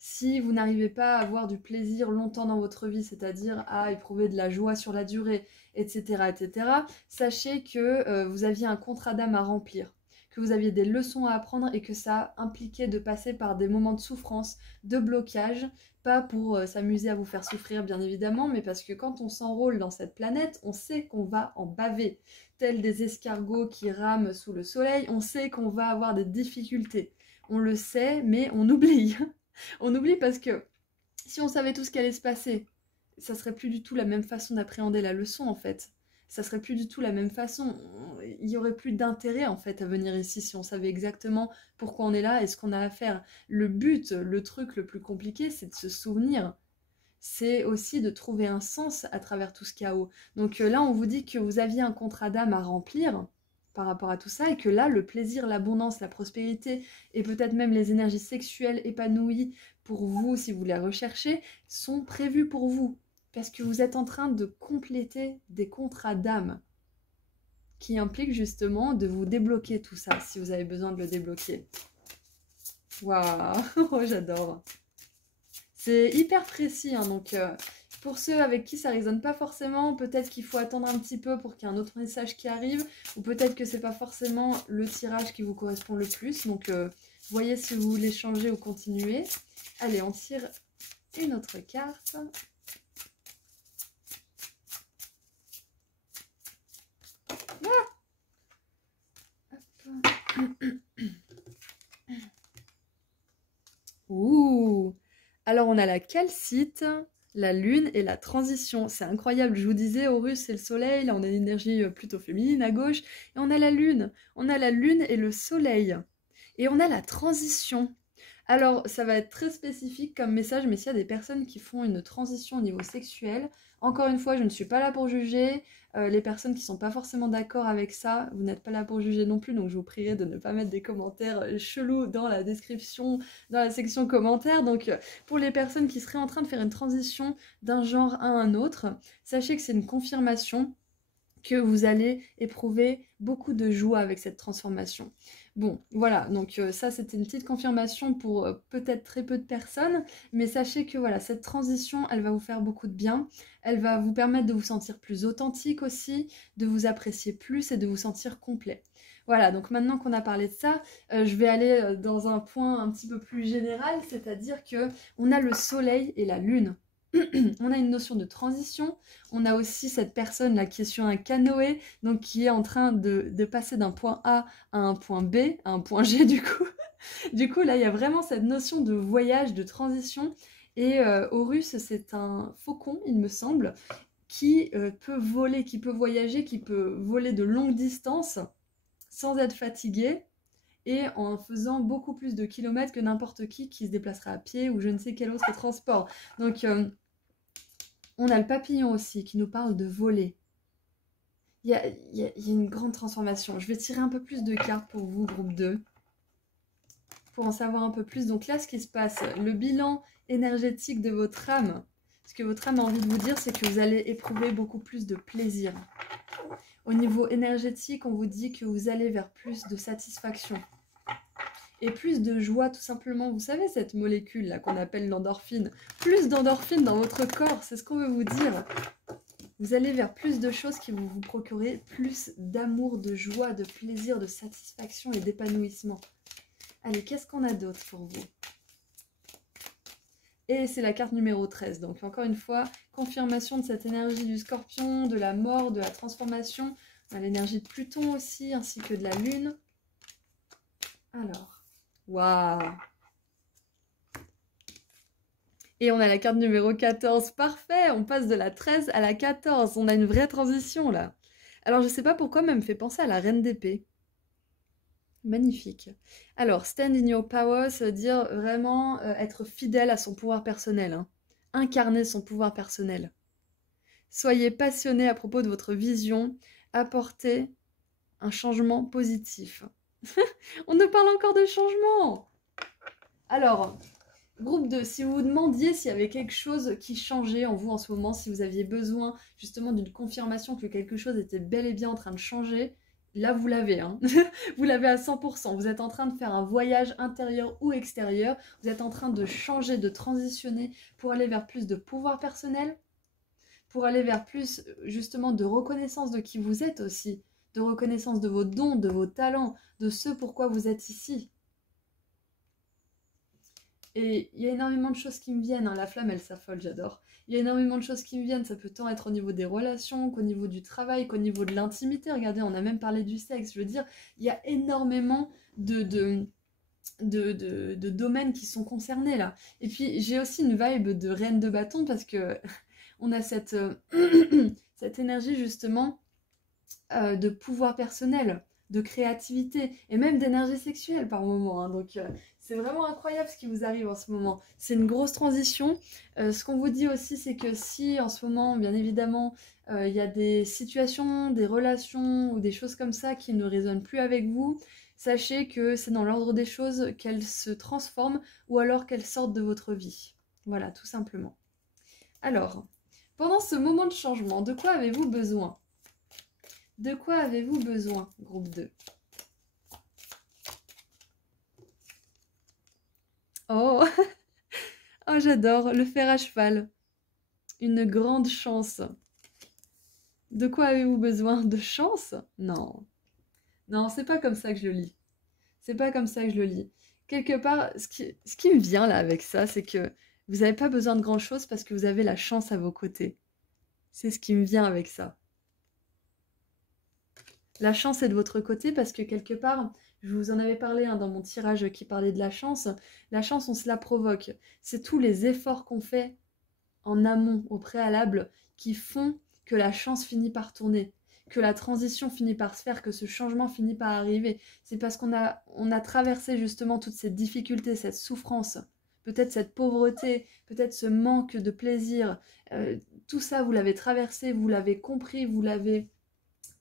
si vous n'arrivez pas à avoir du plaisir longtemps dans votre vie, c'est-à-dire à éprouver de la joie sur la durée, etc., etc., sachez que vous aviez un contrat d'âme à remplir, que vous aviez des leçons à apprendre et que ça impliquait de passer par des moments de souffrance, de blocage, pas pour s'amuser à vous faire souffrir bien évidemment, mais parce que quand on s'enrôle dans cette planète, on sait qu'on va en baver, tels des escargots qui rament sous le soleil, on sait qu'on va avoir des difficultés. On le sait, mais on oublie. On oublie parce que si on savait tout ce qui allait se passer, ça serait plus du tout la même façon d'appréhender la leçon en fait. Ça serait plus du tout la même façon. Il y aurait plus d'intérêt en fait à venir ici si on savait exactement pourquoi on est là et ce qu'on a à faire. Le but, le truc le plus compliqué, c'est de se souvenir. C'est aussi de trouver un sens à travers tout ce chaos. Donc là, on vous dit que vous aviez un contrat d'âme à remplir par rapport à tout ça, et que là, le plaisir, l'abondance, la prospérité, et peut-être même les énergies sexuelles épanouies pour vous, si vous les recherchez, sont prévues pour vous. Parce que vous êtes en train de compléter des contrats d'âme qui impliquent justement de vous débloquer tout ça, si vous avez besoin de le débloquer. Waouh, oh, j'adore. C'est hyper précis, hein, donc pour ceux avec qui ça résonne pas forcément, peut-être qu'il faut attendre un petit peu pour qu'il y ait un autre message qui arrive, ou peut-être que c'est pas forcément le tirage qui vous correspond le plus, donc voyez si vous voulez changer ou continuer. Allez, on tire une autre carte. Ah. Ouh! Alors on a la calcite, la lune et la transition. C'est incroyable, je vous disais, Horus c'est le soleil, là on a une énergie plutôt féminine à gauche, et on a la lune. On a la lune et le soleil. Et on a la transition. Alors, ça va être très spécifique comme message, mais s'il y a des personnes qui font une transition au niveau sexuel, encore une fois, je ne suis pas là pour juger. Les personnes qui ne sont pas forcément d'accord avec ça, vous n'êtes pas là pour juger non plus, donc je vous prierai de ne pas mettre des commentaires chelous dans la description, dans la section commentaires. Donc, pour les personnes qui seraient en train de faire une transition d'un genre à un autre, sachez que c'est une confirmation que vous allez éprouver beaucoup de joie avec cette transformation. Bon, voilà, donc ça c'était une petite confirmation pour peut-être très peu de personnes, mais sachez que voilà, cette transition, elle va vous faire beaucoup de bien, elle va vous permettre de vous sentir plus authentique aussi, de vous apprécier plus et de vous sentir complet. Voilà, donc maintenant qu'on a parlé de ça, je vais aller dans un point un petit peu plus général, c'est-à-dire que on a le soleil et la lune. On a une notion de transition, on a aussi cette personne là qui est sur un canoë, donc qui est en train de passer d'un point A à un point B, à un point G du coup. Du coup là il y a vraiment cette notion de voyage, de transition, et Horus c'est un faucon il me semble, qui peut voler, qui peut voyager, qui peut voler de longues distances sans être fatigué et en faisant beaucoup plus de kilomètres que n'importe qui se déplacerait à pied ou je ne sais quel autre transport. Donc, on a le papillon aussi qui nous parle de voler. Il y a une grande transformation. Je vais tirer un peu plus de cartes pour vous, groupe 2, pour en savoir un peu plus. Donc là, ce qui se passe, le bilan énergétique de votre âme, ce que votre âme a envie de vous dire, c'est que vous allez éprouver beaucoup plus de plaisir. Au niveau énergétique, on vous dit que vous allez vers plus de satisfaction et plus de joie, tout simplement. Vous savez, cette molécule-là qu'on appelle l'endorphine. Plus d'endorphine dans votre corps, c'est ce qu'on veut vous dire. Vous allez vers plus de choses qui vont vous procurer plus d'amour, de joie, de plaisir, de satisfaction et d'épanouissement. Allez, qu'est-ce qu'on a d'autre pour vous? Et c'est la carte numéro 13. Donc encore une fois, confirmation de cette énergie du scorpion, de la mort, de la transformation. On a l'énergie de Pluton aussi, ainsi que de la lune. Alors, waouh! Et on a la carte numéro 14. Parfait, on passe de la 13 à la 14. On a une vraie transition là. Alors je sais pas pourquoi, mais elle me fait penser à la reine d'épée. Magnifique. Alors, stand in your power, ça veut dire vraiment être fidèle à son pouvoir personnel. Hein. Incarner son pouvoir personnel. Soyez passionné à propos de votre vision. Apportez un changement positif. On nous parle encore de changement. Alors, groupe 2, si vous vous demandiez s'il y avait quelque chose qui changeait en vous en ce moment, si vous aviez besoin justement d'une confirmation que quelque chose était bel et bien en train de changer, là vous l'avez, hein. Vous l'avez à 100%. Vous êtes en train de faire un voyage intérieur ou extérieur, vous êtes en train de changer, de transitionner pour aller vers plus de pouvoir personnel, pour aller vers plus justement de reconnaissance de qui vous êtes aussi, de reconnaissance de vos dons, de vos talents, de ce pourquoi vous êtes ici. Et il y a énormément de choses qui me viennent, hein. La flamme elle s'affole, j'adore. Il y a énormément de choses qui me viennent, ça peut tant être au niveau des relations, qu'au niveau du travail, qu'au niveau de l'intimité. Regardez, on a même parlé du sexe, je veux dire, il y a énormément de domaines qui sont concernés là. Et puis j'ai aussi une vibe de reine de bâton parce que on a cette, cette énergie justement de pouvoir personnel, de créativité et même d'énergie sexuelle par moment. Hein. Donc c'est vraiment incroyable ce qui vous arrive en ce moment. C'est une grosse transition. Ce qu'on vous dit aussi, c'est que si en ce moment, bien évidemment, il y a des situations, des relations ou des choses comme ça qui ne résonnent plus avec vous, sachez que c'est dans l'ordre des choses qu'elles se transforment ou alors qu'elles sortent de votre vie. Voilà, tout simplement. Alors, pendant ce moment de changement, de quoi avez-vous besoin ? De quoi avez-vous besoin, groupe 2? Oh, oh j'adore, le fer à cheval. Une grande chance. De quoi avez-vous besoin? De chance? Non. Non, c'est pas comme ça que je le lis. C'est pas comme ça que je le lis. Quelque part, ce qui me vient là avec ça, c'est que vous n'avez pas besoin de grand-chose parce que vous avez la chance à vos côtés. C'est ce qui me vient avec ça. La chance est de votre côté parce que quelque part, je vous en avais parlé hein, dans mon tirage qui parlait de la chance, on se la provoque. C'est tous les efforts qu'on fait en amont, au préalable, qui font que la chance finit par tourner, que la transition finit par se faire, que ce changement finit par arriver. C'est parce qu'on a traversé justement toutes ces difficultés, cette souffrance, peut-être cette pauvreté, peut-être ce manque de plaisir. Tout ça, vous l'avez traversé, vous l'avez compris, vous l'avez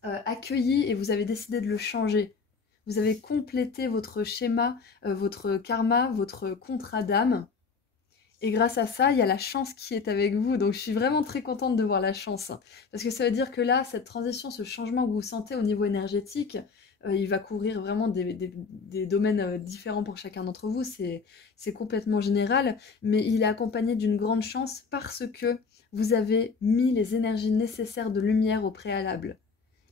accueilli et vous avez décidé de le changer. Vous avez complété votre schéma, votre karma, votre contrat d'âme. Et grâce à ça, il y a la chance qui est avec vous. Donc je suis vraiment très contente de voir la chance. Parce que ça veut dire que là, cette transition, ce changement que vous sentez au niveau énergétique, il va couvrir vraiment des domaines différents pour chacun d'entre vous. C'est complètement général. Mais il est accompagné d'une grande chance parce que vous avez mis les énergies nécessaires de lumière au préalable.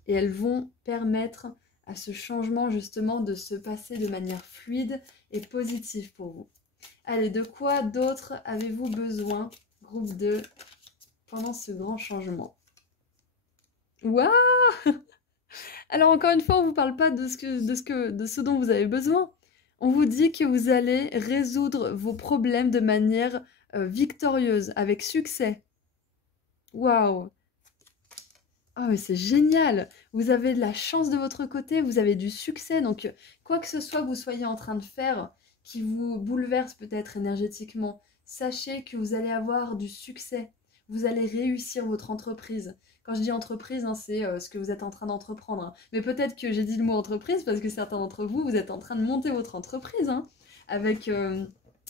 Et elles vont permettre à ce changement justement de se passer de manière fluide et positive pour vous. Allez, de quoi d'autre avez-vous besoin, groupe 2, pendant ce grand changement? Waouh! Alors encore une fois, on ne vous parle pas de ce dont vous avez besoin. On vous dit que vous allez résoudre vos problèmes de manière victorieuse, avec succès. Waouh! Ah mais c'est génial! Vous avez de la chance de votre côté, vous avez du succès, donc quoi que ce soit que vous soyez en train de faire qui vous bouleverse peut-être énergétiquement, sachez que vous allez avoir du succès. Vous allez réussir votre entreprise. Quand je dis entreprise, hein, c'est ce que vous êtes en train d'entreprendre, hein. Mais peut-être que j'ai dit le mot entreprise parce que certains d'entre vous, vous êtes en train de monter votre entreprise, hein, avec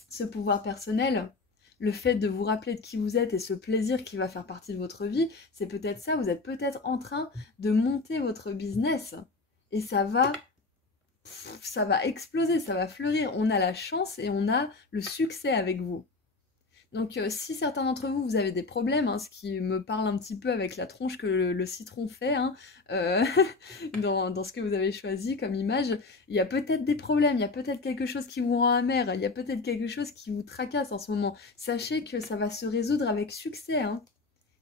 ce pouvoir personnel. Le fait de vous rappeler de qui vous êtes et ce plaisir qui va faire partie de votre vie, c'est peut-être ça, vous êtes peut-être en train de monter votre business et ça va exploser, ça va fleurir. On a la chance et on a le succès avec vous. Donc si certains d'entre vous, vous avez des problèmes, hein, ce qui me parle un petit peu avec la tronche que le citron fait, hein, euh, dans ce que vous avez choisi comme image, il y a peut-être des problèmes, il y a peut-être quelque chose qui vous rend amer, il y a peut-être quelque chose qui vous tracasse en ce moment. Sachez que ça va se résoudre avec succès, hein.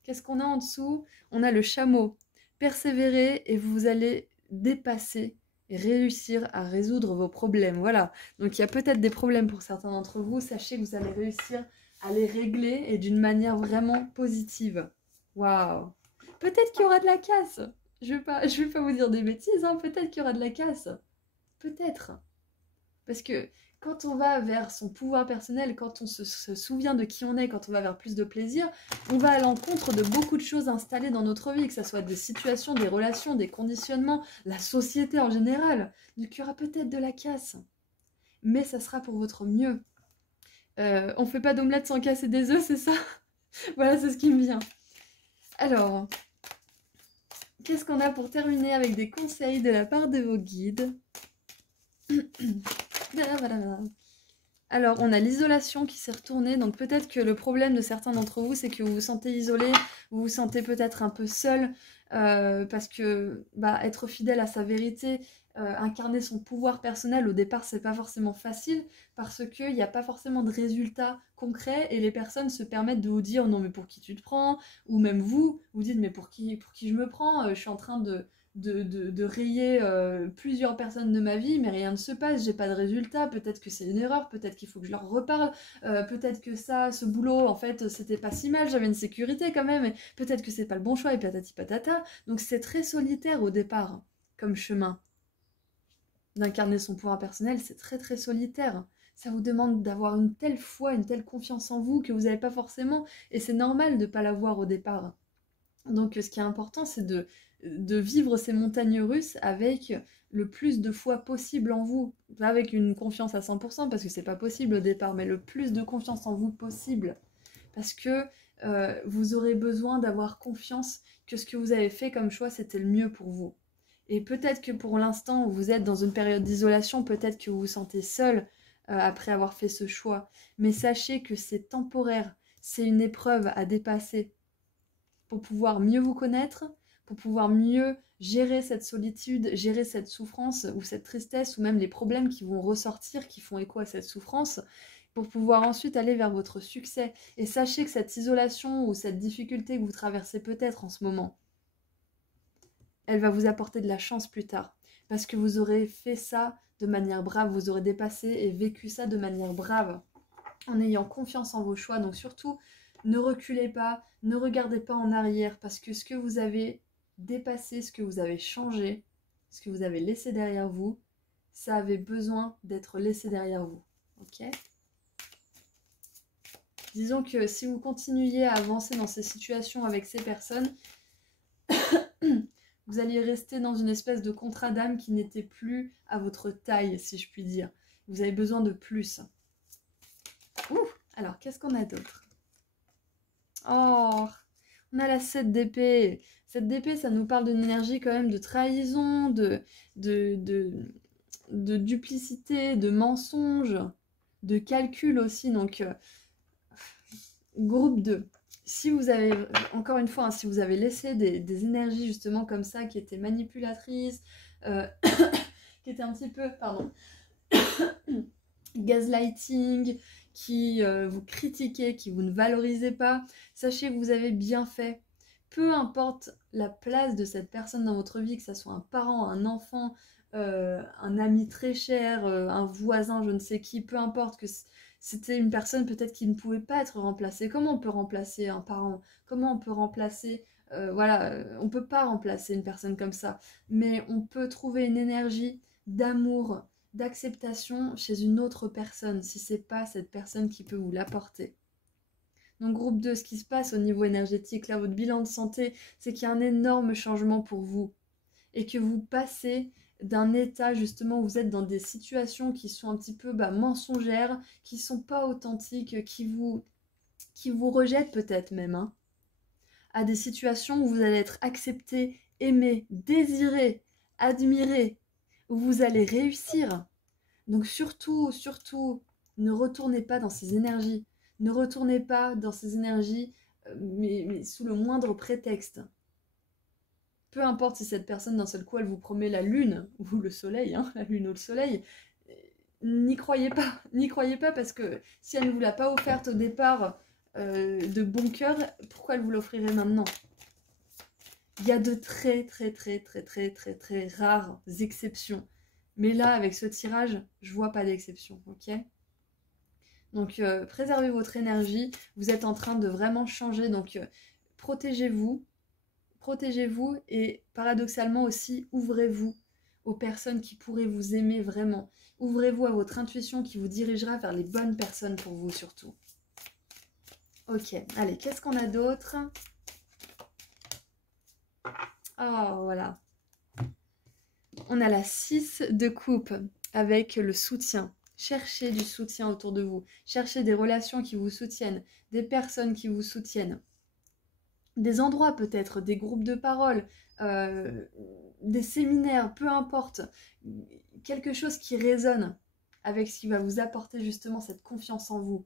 Qu'est-ce qu'on a en dessous? On a le chameau. Persévérez et vous allez dépasser et réussir à résoudre vos problèmes. Voilà. Donc il y a peut-être des problèmes pour certains d'entre vous. Sachez que vous allez réussir à les régler et d'une manière vraiment positive. Waouh! Peut-être qu'il y aura de la casse. Je vais pas vous dire des bêtises, hein. Peut-être qu'il y aura de la casse. Peut-être. Parce que quand on va vers son pouvoir personnel, quand on se souvient de qui on est, quand on va vers plus de plaisir, on va à l'encontre de beaucoup de choses installées dans notre vie, que ce soit des situations, des relations, des conditionnements, la société en général. Donc il y aura peut-être de la casse. Mais ça sera pour votre mieux. On fait pas d'omelette sans casser des œufs, c'est ça? Voilà, c'est ce qui me vient. Alors, qu'est-ce qu'on a pour terminer avec des conseils de la part de vos guides? Alors, on a l'isolation qui s'est retournée, donc peut-être que le problème de certains d'entre vous, c'est que vous vous sentez isolé, vous vous sentez peut-être un peu seul, parce que être fidèle à sa vérité, incarner son pouvoir personnel, au départ, c'est pas forcément facile, parce qu'il n'y a pas forcément de résultats concrets, et les personnes se permettent de vous dire non mais pour qui tu te prends, ou même vous dites mais pour qui je me prends, je suis en train de rayer plusieurs personnes de ma vie, mais rien ne se passe, j'ai pas de résultat, peut-être que c'est une erreur, peut-être qu'il faut que je leur reparle, peut-être que ce boulot, en fait, c'était pas si mal, j'avais une sécurité quand même, et peut-être que c'est pas le bon choix, et patati patata. Donc c'est très solitaire au départ, hein, comme chemin. D'incarner son pouvoir personnel, c'est très très solitaire. Ça vous demande d'avoir une telle foi, une telle confiance en vous que vous n'avez pas forcément, et c'est normal de ne pas l'avoir au départ. Donc ce qui est important, c'est de vivre ces montagnes russes avec le plus de foi possible en vous. Pas avec une confiance à 100%, parce que c'est pas possible au départ, mais le plus de confiance en vous possible. Parce que vous aurez besoin d'avoir confiance que ce que vous avez fait comme choix, c'était le mieux pour vous. Et peut-être que pour l'instant, vous êtes dans une période d'isolation, peut-être que vous vous sentez seul après avoir fait ce choix. Mais sachez que c'est temporaire, c'est une épreuve à dépasser pour pouvoir mieux vous connaître, pour pouvoir mieux gérer cette solitude, gérer cette souffrance ou cette tristesse ou même les problèmes qui vont ressortir, qui font écho à cette souffrance, pour pouvoir ensuite aller vers votre succès. Et sachez que cette isolation ou cette difficulté que vous traversez peut-être en ce moment, elle va vous apporter de la chance plus tard. Parce que vous aurez fait ça de manière brave, vous aurez dépassé et vécu ça de manière brave, en ayant confiance en vos choix. Donc surtout, ne reculez pas, ne regardez pas en arrière, parce que ce que vous avez dépassé, ce que vous avez changé, ce que vous avez laissé derrière vous, ça avait besoin d'être laissé derrière vous. Ok ? Disons que si vous continuiez à avancer dans ces situations avec ces personnes, vous alliez rester dans une espèce de contrat d'âme qui n'était plus à votre taille, si je puis dire. Vous avez besoin de plus. Ouh, alors, qu'est-ce qu'on a d'autre? Oh, on a la 7 d'épée. 7 d'épée, ça nous parle d'une énergie quand même de trahison, de duplicité, de mensonge, de calcul aussi. Donc, groupe 2. Si vous avez, encore une fois, hein, si vous avez laissé des énergies justement comme ça, qui étaient manipulatrices, qui étaient un petit peu, pardon, gaslighting, qui vous critiquaient, qui vous ne valorisez pas, sachez que vous avez bien fait. Peu importe la place de cette personne dans votre vie, que ce soit un parent, un enfant, un ami très cher, un voisin, je ne sais qui, peu importe que c'était une personne peut-être qui ne pouvait pas être remplacée. Comment on peut remplacer un parent? Comment on peut remplacer voilà, on peut pas remplacer une personne comme ça, mais on peut trouver une énergie d'amour, d'acceptation chez une autre personne, si c'est pas cette personne qui peut vous l'apporter. Donc groupe 2, ce qui se passe au niveau énergétique, là, votre bilan de santé, c'est qu'il y a un énorme changement pour vous et que vous passez d'un état justement où vous êtes dans des situations qui sont un petit peu mensongères, qui sont pas authentiques, qui vous rejettent peut-être même, hein, à des situations où vous allez être accepté, aimé, désiré, admiré, où vous allez réussir. Donc surtout, surtout, ne retournez pas dans ces énergies. Ne retournez pas dans ces énergies, mais sous le moindre prétexte. Peu importe si cette personne, d'un seul coup, elle vous promet la lune, ou le soleil, hein, la lune ou le soleil, n'y croyez pas. N'y croyez pas parce que si elle ne vous l'a pas offerte au départ de bon cœur, pourquoi elle vous l'offrirait maintenant? Il y a de très rares exceptions. Mais là, avec ce tirage, je vois pas d'exception, ok? Donc, préservez votre énergie. Vous êtes en train de vraiment changer. Donc, protégez-vous. Protégez-vous et paradoxalement aussi, ouvrez-vous aux personnes qui pourraient vous aimer vraiment. Ouvrez-vous à votre intuition qui vous dirigera vers les bonnes personnes pour vous surtout. Ok, allez, qu'est-ce qu'on a d'autre? Oh, voilà. On a la 6 de coupe avec le soutien. Cherchez du soutien autour de vous. Cherchez des relations qui vous soutiennent, des personnes qui vous soutiennent. Des endroits peut-être, des groupes de parole, des séminaires, peu importe. Quelque chose qui résonne avec ce qui va vous apporter justement cette confiance en vous.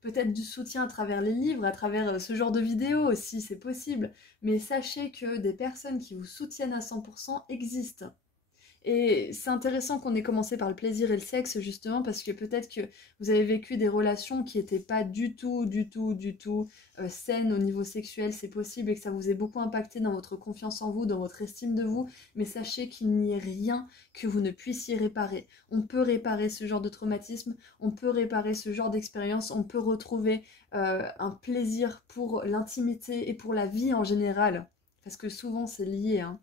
Peut-être du soutien à travers les livres, à travers ce genre de vidéos aussi, c'est possible. Mais sachez que des personnes qui vous soutiennent à 100% existent. Et c'est intéressant qu'on ait commencé par le plaisir et le sexe, justement, parce que peut-être que vous avez vécu des relations qui n'étaient pas du tout saines au niveau sexuel, c'est possible, et que ça vous ait beaucoup impacté dans votre confiance en vous, dans votre estime de vous, mais sachez qu'il n'y ait rien que vous ne puissiez réparer. On peut réparer ce genre de traumatisme, on peut réparer ce genre d'expérience, on peut retrouver un plaisir pour l'intimité et pour la vie en général, parce que souvent c'est lié, hein.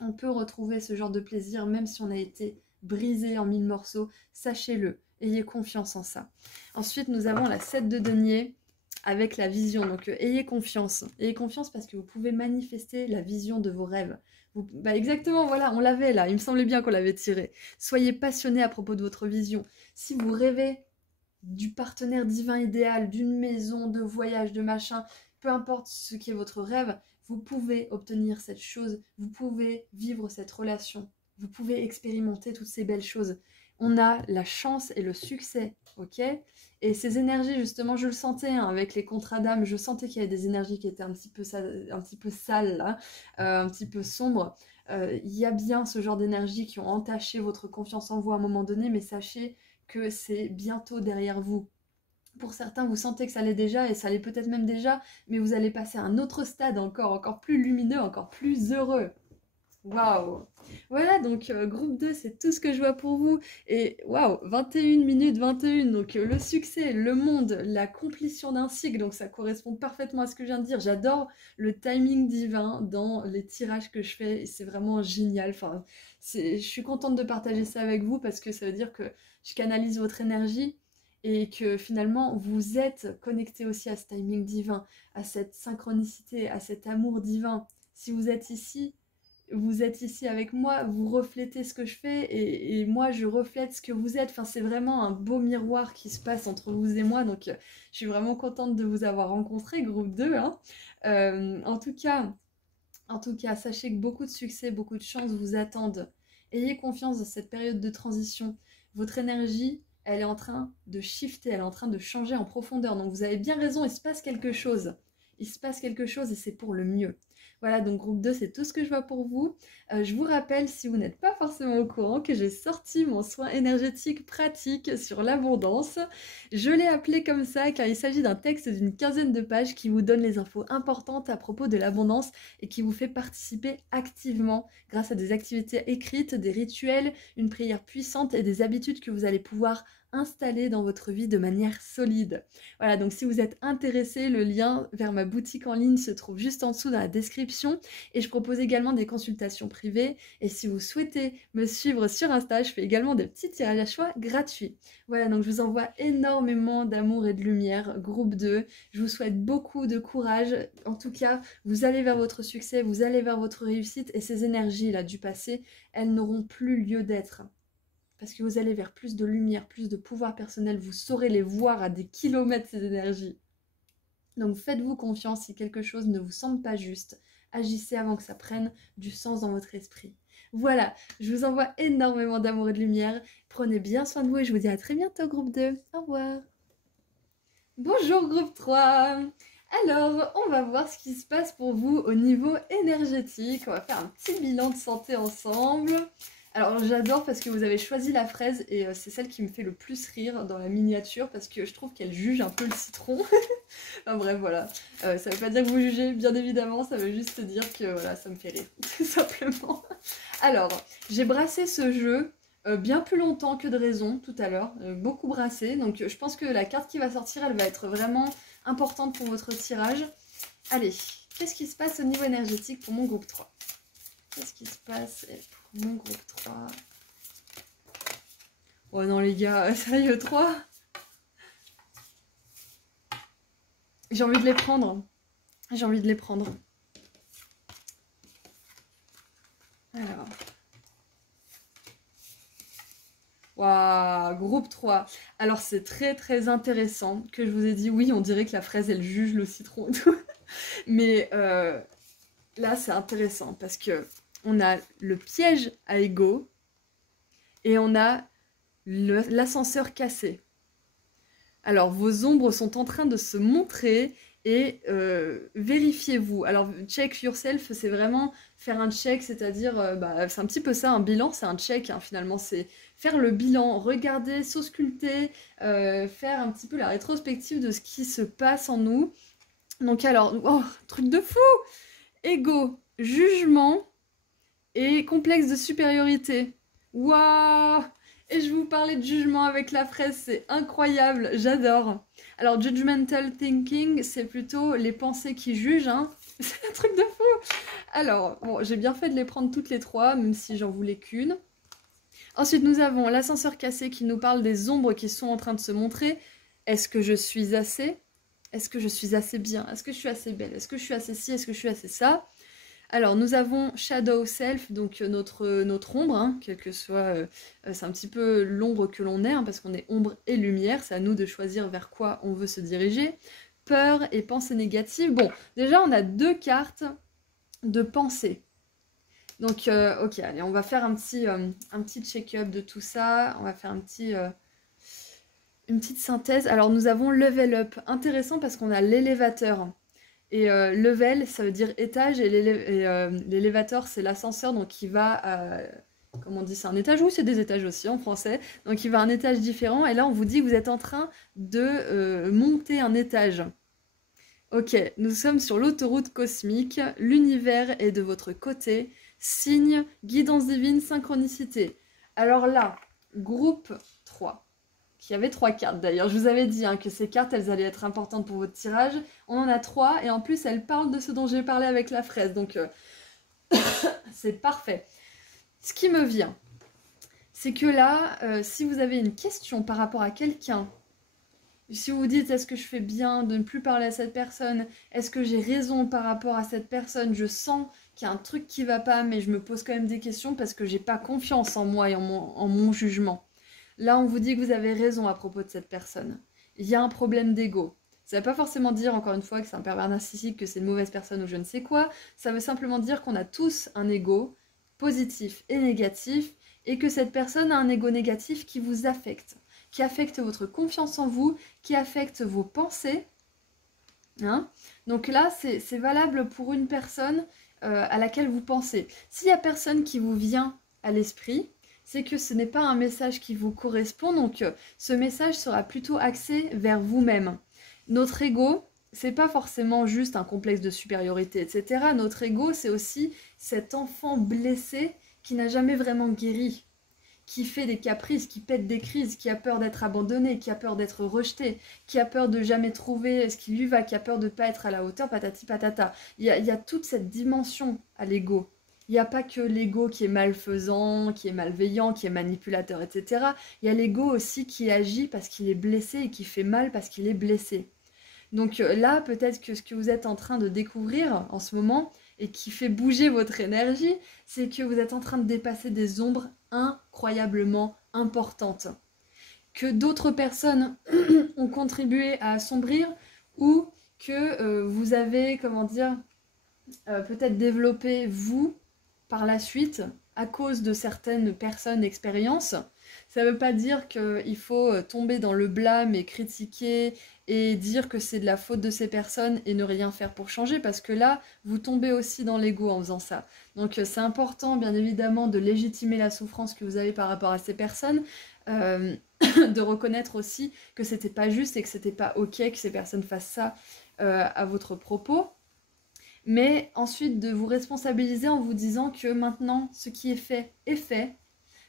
On peut retrouver ce genre de plaisir même si on a été brisé en 1000 morceaux, sachez-le, ayez confiance en ça. Ensuite, nous avons la 7 de denier avec la vision, donc ayez confiance parce que vous pouvez manifester la vision de vos rêves. Exactement, voilà, on l'avait là, il me semblait bien qu'on l'avait tiré. Soyez passionné à propos de votre vision. Si vous rêvez du partenaire divin idéal, d'une maison, de voyage, de machin, peu importe ce qui est votre rêve, vous pouvez obtenir cette chose, vous pouvez vivre cette relation, vous pouvez expérimenter toutes ces belles choses. On a la chance et le succès, ok? Et ces énergies, justement, je le sentais hein, avec les contrats d'âme, je sentais qu'il y avait des énergies qui étaient un petit peu sales, là, un petit peu sombres. Il y a bien ce genre d'énergies qui ont entaché votre confiance en vous à un moment donné, mais sachez que c'est bientôt derrière vous. Pour certains, vous sentez que ça l'est déjà, et ça l'est peut-être même déjà, mais vous allez passer à un autre stade encore plus lumineux, encore plus heureux. Waouh! Voilà, donc groupe 2, c'est tout ce que je vois pour vous. Et waouh, 21 minutes 21, donc le succès, le monde, la complétion d'un cycle, donc ça correspond parfaitement à ce que je viens de dire. J'adore le timing divin dans les tirages que je fais, et c'est vraiment génial. Enfin, je suis contente de partager ça avec vous parce que ça veut dire que je canalise votre énergie et que finalement vous êtes connecté aussi à ce timing divin, à cette synchronicité, à cet amour divin. Si vous êtes ici avec moi, vous reflétez ce que je fais et moi je reflète ce que vous êtes. Enfin, c'est vraiment un beau miroir qui se passe entre vous et moi, donc je suis vraiment contente de vous avoir rencontré, groupe 2, hein. En tout cas, sachez que beaucoup de succès, beaucoup de chance vous attendent. Ayez confiance dans cette période de transition. Votre énergie, elle est en train de shifter, elle est en train de changer en profondeur. Donc vous avez bien raison, il se passe quelque chose. Il se passe quelque chose et c'est pour le mieux. Voilà, donc groupe 2, c'est tout ce que je vois pour vous. Je vous rappelle, si vous n'êtes pas forcément au courant, que j'ai sorti mon soin énergétique pratique sur l'abondance. Je l'ai appelé comme ça car il s'agit d'un texte d'une 15aine de pages qui vous donne les infos importantes à propos de l'abondance et qui vous fait participer activement grâce à des activités écrites, des rituels, une prière puissante et des habitudes que vous allez pouvoir installer dans votre vie de manière solide. Voilà, donc si vous êtes intéressé, le lien vers ma boutique en ligne se trouve juste en dessous dans la description et je propose également des consultations privées et si vous souhaitez me suivre sur Insta, je fais également des petits tirages à choix gratuits. Voilà, donc je vous envoie énormément d'amour et de lumière, groupe 2. Je vous souhaite beaucoup de courage. En tout cas, vous allez vers votre succès, vous allez vers votre réussite et ces énergies-là du passé, elles n'auront plus lieu d'être. Parce que vous allez vers plus de lumière, plus de pouvoir personnel, vous saurez les voir à des kilomètres ces énergies. Donc faites-vous confiance si quelque chose ne vous semble pas juste. Agissez avant que ça prenne du sens dans votre esprit. Voilà, je vous envoie énormément d'amour et de lumière. Prenez bien soin de vous et je vous dis à très bientôt groupe 2. Au revoir. Bonjour groupe 3. Alors, on va voir ce qui se passe pour vous au niveau énergétique. On va faire un petit bilan de santé ensemble. Alors, j'adore parce que vous avez choisi la fraise et c'est celle qui me fait le plus rire dans la miniature parce que je trouve qu'elle juge un peu le citron. Enfin bref, voilà. Ça veut pas dire que vous jugez, bien évidemment, ça veut juste dire que voilà, ça me fait rire, tout simplement. Alors, j'ai brassé ce jeu bien plus longtemps que de raison tout à l'heure, beaucoup brassé. Donc, je pense que la carte qui va sortir, elle va être vraiment importante pour votre tirage. Allez, qu'est-ce qui se passe au niveau énergétique pour mon groupe 3? Qu'est-ce qui se passe pour mon groupe 3? Oh non les gars, sérieux 3? J'ai envie de les prendre. J'ai envie de les prendre. Alors. Waouh, groupe 3. Alors c'est très très intéressant que je vous ai dit, oui, on dirait que la fraise, elle juge le citron et tout. Mais là, c'est intéressant parce que on a le piège à ego et on a l'ascenseur cassé. Alors, vos ombres sont en train de se montrer et vérifiez-vous. Alors, check yourself, c'est vraiment faire un check, c'est-à-dire, c'est un petit peu ça, un bilan, c'est un check, hein, finalement, c'est faire le bilan, regarder, s'ausculter, faire un petit peu la rétrospective de ce qui se passe en nous. Donc alors, oh, truc de fou! Ego, jugement et complexe de supériorité. Waouh! Et je vous parlais de jugement avec la fraise, c'est incroyable, j'adore. Alors, judgmental thinking, c'est plutôt les pensées qui jugent, hein. C'est un truc de fou! Alors, bon, j'ai bien fait de les prendre toutes les trois, même si j'en voulais qu'une. Ensuite, nous avons l'ascenseur cassé qui nous parle des ombres qui sont en train de se montrer. Est-ce que je suis assez? Est-ce que je suis assez bien? Est-ce que je suis assez belle? Est-ce que je suis assez ci? Est-ce que je suis assez ça? Alors, nous avons Shadow Self, donc notre ombre, hein, quel que soit... c'est un petit peu l'ombre que l'on est, hein, parce qu'on est ombre et lumière. C'est à nous de choisir vers quoi on veut se diriger. Peur et pensée négative. Bon, déjà, on a deux cartes de pensée. Donc, ok, allez, on va faire un petit check-up de tout ça. On va faire une petite synthèse. Alors, nous avons level up. Intéressant parce qu'on a l'élévateur. Et level, ça veut dire étage. Et l'élévateur, c'est l'ascenseur. Donc, il va à... Comment on dit? C'est un étage? Oui, c'est des étages aussi en français. Donc, il va à un étage différent. Et là, on vous dit que vous êtes en train de monter un étage. Ok, nous sommes sur l'autoroute cosmique. L'univers est de votre côté. Signe, guidance divine, synchronicité. Alors là, groupe 3. Qui avait 3 cartes d'ailleurs. Je vous avais dit hein, que ces cartes, elles allaient être importantes pour votre tirage. On en a 3 et en plus, elles parlent de ce dont j'ai parlé avec la fraise. Donc, c'est parfait. Ce qui me vient, c'est que là, si vous avez une question par rapport à quelqu'un, si vous vous dites est-ce que je fais bien de ne plus parler à cette personne, est-ce que j'ai raison par rapport à cette personne, je sens qu'il y a un truc qui va pas, mais je me pose quand même des questions parce que j'ai pas confiance en moi et en mon jugement. Là, on vous dit que vous avez raison à propos de cette personne. Il y a un problème d'ego. Ça ne veut pas forcément dire, encore une fois, que c'est un pervers narcissique, que c'est une mauvaise personne ou je ne sais quoi. Ça veut simplement dire qu'on a tous un ego positif et négatif et que cette personne a un ego négatif qui vous affecte, qui affecte votre confiance en vous, qui affecte vos pensées. Hein? Donc là, c'est valable pour une personne à laquelle vous pensez. S'il n'y a personne qui vous vient à l'esprit, c'est que ce n'est pas un message qui vous correspond, donc ce message sera plutôt axé vers vous-même. Notre ego, c'est pas forcément juste un complexe de supériorité, etc. Notre ego, c'est aussi cet enfant blessé qui n'a jamais vraiment guéri, qui fait des caprices, qui pète des crises, qui a peur d'être abandonné, qui a peur d'être rejeté, qui a peur de jamais trouver ce qui lui va, qui a peur de ne pas être à la hauteur, patati patata. Il y a toute cette dimension à l'ego. Il n'y a pas que l'ego qui est malfaisant, qui est malveillant, qui est manipulateur, etc. Il y a l'ego aussi qui agit parce qu'il est blessé et qui fait mal parce qu'il est blessé. Donc là, peut-être que ce que vous êtes en train de découvrir en ce moment et qui fait bouger votre énergie, c'est que vous êtes en train de dépasser des ombres incroyablement importantes. Que d'autres personnes ont contribué à assombrir ou que vous avez, comment dire, peut-être développé vous par la suite à cause de certaines personnes, expériences. Ça ne veut pas dire qu'il faut tomber dans le blâme et critiquer et dire que c'est de la faute de ces personnes et ne rien faire pour changer, parce que là, vous tombez aussi dans l'ego en faisant ça. Donc c'est important, bien évidemment, de légitimer la souffrance que vous avez par rapport à ces personnes, de reconnaître aussi que c'était pas juste et que c'était pas ok que ces personnes fassent ça à votre propos. Mais ensuite de vous responsabiliser en vous disant que maintenant, ce qui est fait est fait.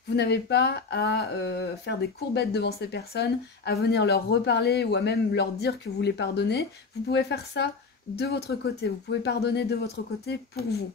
Vous n'avez pas à faire des courbettes devant ces personnes, à venir leur reparler ou à même leur dire que vous les pardonnez. Vous pouvez faire ça de votre côté, vous pouvez pardonner de votre côté pour vous.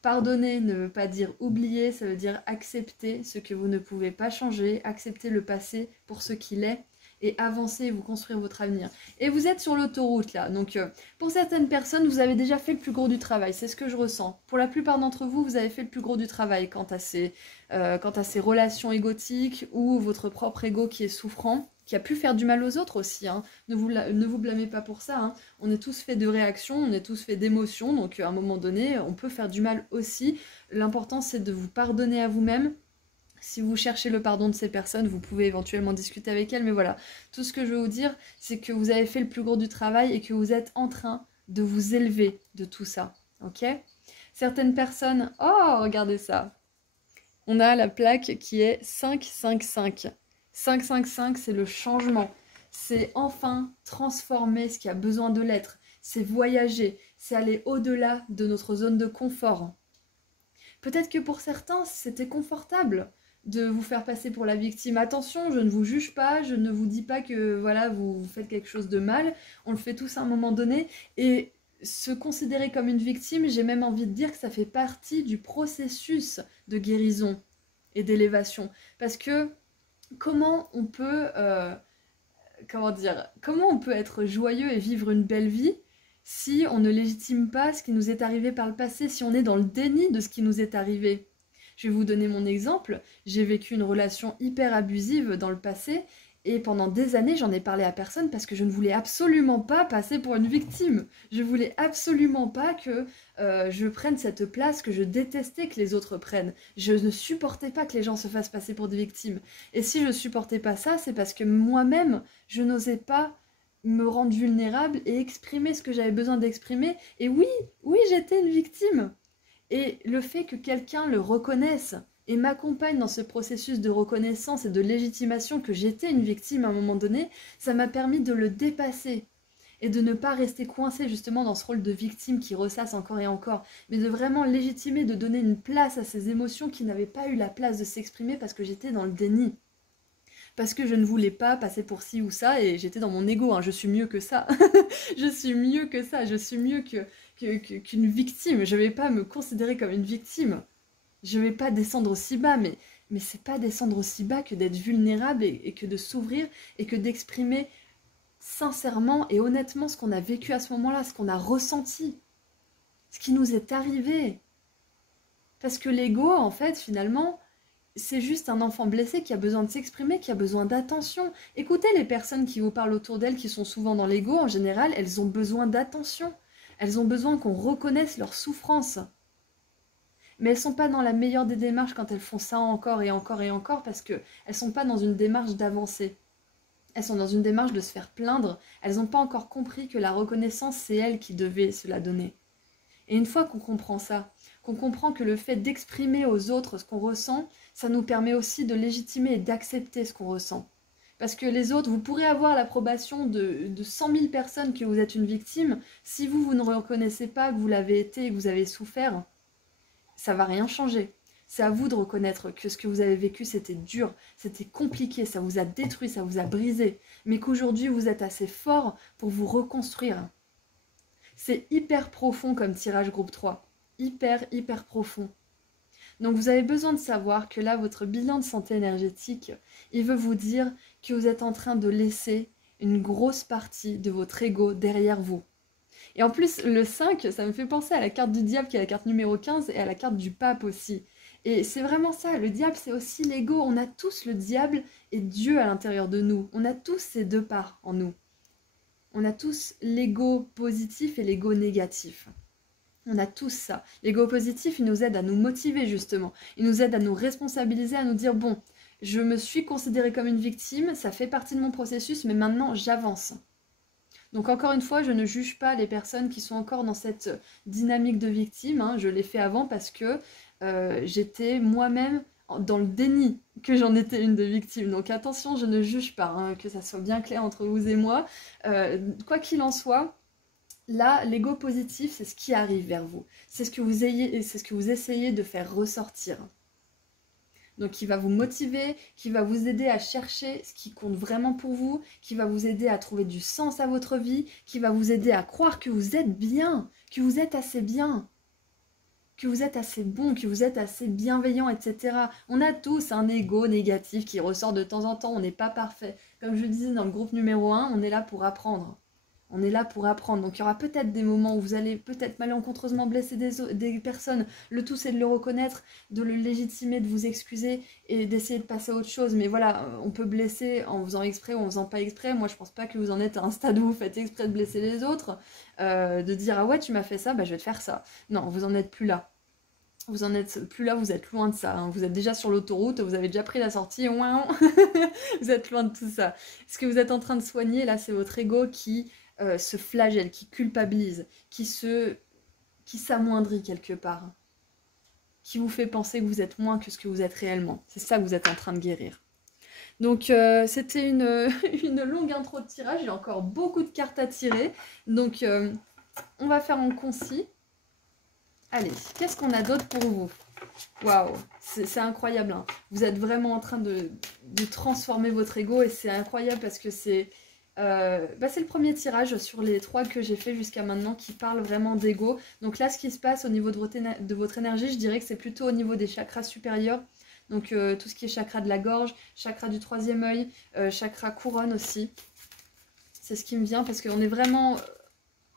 Pardonner ne veut pas dire oublier, ça veut dire accepter ce que vous ne pouvez pas changer, accepter le passé pour ce qu'il est, et avancer et vous construire votre avenir. Et vous êtes sur l'autoroute là, donc pour certaines personnes, vous avez déjà fait le plus gros du travail, c'est ce que je ressens. Pour la plupart d'entre vous, vous avez fait le plus gros du travail quant à ces relations égotiques ou votre propre ego qui est souffrant, qui a pu faire du mal aux autres aussi, hein. Ne vous blâmez pas pour ça, hein. On est tous faits de réactions, on est tous faits d'émotions, donc à un moment donné, on peut faire du mal aussi. L'important, c'est de vous pardonner à vous-même. Si vous cherchez le pardon de ces personnes, vous pouvez éventuellement discuter avec elles, mais voilà. Tout ce que je veux vous dire, c'est que vous avez fait le plus gros du travail et que vous êtes en train de vous élever de tout ça, ok? Certaines personnes... Oh, regardez ça! On a la plaque qui est 555. 555, c'est le changement. C'est enfin transformer ce qui a besoin de l'être. C'est voyager, c'est aller au-delà de notre zone de confort. Peut-être que pour certains, c'était confortable de vous faire passer pour la victime. Attention, je ne vous juge pas, je ne vous dis pas que voilà, vous faites quelque chose de mal. On le fait tous à un moment donné. Et se considérer comme une victime, j'ai même envie de dire que ça fait partie du processus de guérison et d'élévation. Parce que comment on peut, comment on peut être joyeux et vivre une belle vie si on ne légitime pas ce qui nous est arrivé par le passé, si on est dans le déni de ce qui nous est arrivé? Je vais vous donner mon exemple. J'ai vécu une relation hyper abusive dans le passé et pendant des années, j'en ai parlé à personne parce que je ne voulais absolument pas passer pour une victime. Je voulais absolument pas que je prenne cette place que je détestais que les autres prennent. Je ne supportais pas que les gens se fassent passer pour des victimes. Et si je ne supportais pas ça, c'est parce que moi-même, je n'osais pas me rendre vulnérable et exprimer ce que j'avais besoin d'exprimer. Et oui, j'étais une victime. Et le fait que quelqu'un le reconnaisse et m'accompagne dans ce processus de reconnaissance et de légitimation que j'étais une victime à un moment donné, ça m'a permis de le dépasser et de ne pas rester coincé justement dans ce rôle de victime qui ressasse encore et encore, mais de vraiment légitimer, de donner une place à ces émotions qui n'avaient pas eu la place de s'exprimer parce que j'étais dans le déni. Parce que je ne voulais pas passer pour ci ou ça et j'étais dans mon ego, hein. Je suis mieux que ça. Je suis mieux que ça, je suis mieux qu'une victime. Je ne vais pas me considérer comme une victime. Je ne vais pas descendre aussi bas, mais c'est pas descendre aussi bas que d'être vulnérable et que de s'ouvrir et que d'exprimer sincèrement et honnêtement ce qu'on a vécu à ce moment-là, ce qu'on a ressenti, ce qui nous est arrivé. Parce que l'ego, en fait, finalement, c'est juste un enfant blessé qui a besoin de s'exprimer, qui a besoin d'attention. Écoutez les personnes qui vous parlent autour d'elles, qui sont souvent dans l'ego, en général, elles ont besoin d'attention. Elles ont besoin qu'on reconnaisse leur souffrance. Mais elles ne sont pas dans la meilleure des démarches quand elles font ça encore et encore et encore, parce qu'elles ne sont pas dans une démarche d'avancer. Elles sont dans une démarche de se faire plaindre. Elles n'ont pas encore compris que la reconnaissance, c'est elles qui devaient se la donner. Et une fois qu'on comprend ça, qu'on comprend que le fait d'exprimer aux autres ce qu'on ressent, ça nous permet aussi de légitimer et d'accepter ce qu'on ressent. Parce que les autres, vous pourrez avoir l'approbation de 100 000 personnes que vous êtes une victime. Si vous ne reconnaissez pas que vous l'avez été et que vous avez souffert, ça va rien changer. C'est à vous de reconnaître que ce que vous avez vécu, c'était dur, c'était compliqué, ça vous a détruit, ça vous a brisé, mais qu'aujourd'hui, vous êtes assez fort pour vous reconstruire. C'est hyper profond comme tirage groupe 3. Hyper profond. Donc vous avez besoin de savoir que là, votre bilan de santé énergétique, il veut vous dire que vous êtes en train de laisser une grosse partie de votre ego derrière vous. Et en plus, le 5, ça me fait penser à la carte du diable qui est la carte numéro 15 et à la carte du pape aussi. Et c'est vraiment ça, le diable c'est aussi l'ego. On a tous le diable et Dieu à l'intérieur de nous. On a tous ces deux parts en nous. On a tous l'ego positif et l'ego négatif. On a tous ça. L'ego positif, il nous aide à nous motiver justement. Il nous aide à nous responsabiliser, à nous dire, bon, je me suis considérée comme une victime, ça fait partie de mon processus, mais maintenant j'avance. Donc encore une fois, je ne juge pas les personnes qui sont encore dans cette dynamique de victime. Hein. Je l'ai fait avant parce que j'étais moi-même dans le déni que j'en étais une de victime. Donc attention, je ne juge pas, hein, que ça soit bien clair entre vous et moi. Quoi qu'il en soit, là, l'ego positif, c'est ce qui arrive vers vous. C'est ce que vous essayez de faire ressortir. Donc qui va vous motiver, qui va vous aider à chercher ce qui compte vraiment pour vous, qui va vous aider à trouver du sens à votre vie, qui va vous aider à croire que vous êtes bien, que vous êtes assez bien, que vous êtes assez bon, que vous êtes assez bienveillant, etc. On a tous un ego négatif qui ressort de temps en temps, on n'est pas parfait. Comme je disais dans le groupe numéro 1, on est là pour apprendre. On est là pour apprendre. Donc il y aura peut-être des moments où vous allez peut-être malencontreusement blesser des personnes. Le tout c'est de le reconnaître, de le légitimer, de vous excuser et d'essayer de passer à autre chose. Mais voilà, on peut blesser en faisant exprès ou en faisant pas exprès. Moi je pense pas que vous en êtes à un stade où vous faites exprès de blesser les autres. De dire ah ouais tu m'as fait ça, bah je vais te faire ça. Non, vous en êtes plus là. Vous en êtes plus là, vous êtes loin de ça. Hein. Vous êtes déjà sur l'autoroute, vous avez déjà pris la sortie. Vous êtes loin de tout ça. Ce que vous êtes en train de soigner là, c'est votre ego qui se flagelle, qui culpabilise, qui s'amoindrit quelque part, qui vous fait penser que vous êtes moins que ce que vous êtes réellement. C'est ça que vous êtes en train de guérir. Donc c'était une longue intro de tirage, j'ai encore beaucoup de cartes à tirer, donc on va faire en concis. Allez, qu'est-ce qu'on a d'autre pour vous? Waouh, c'est incroyable, hein. Vous êtes vraiment en train de transformer votre ego et c'est incroyable parce que c'est le premier tirage sur les 3 que j'ai fait jusqu'à maintenant qui parle vraiment d'ego. Donc là, ce qui se passe au niveau de votre énergie, je dirais que c'est plutôt au niveau des chakras supérieurs. Donc tout ce qui est chakra de la gorge, chakra du 3e œil, chakra couronne aussi. C'est ce qui me vient parce qu'on est vraiment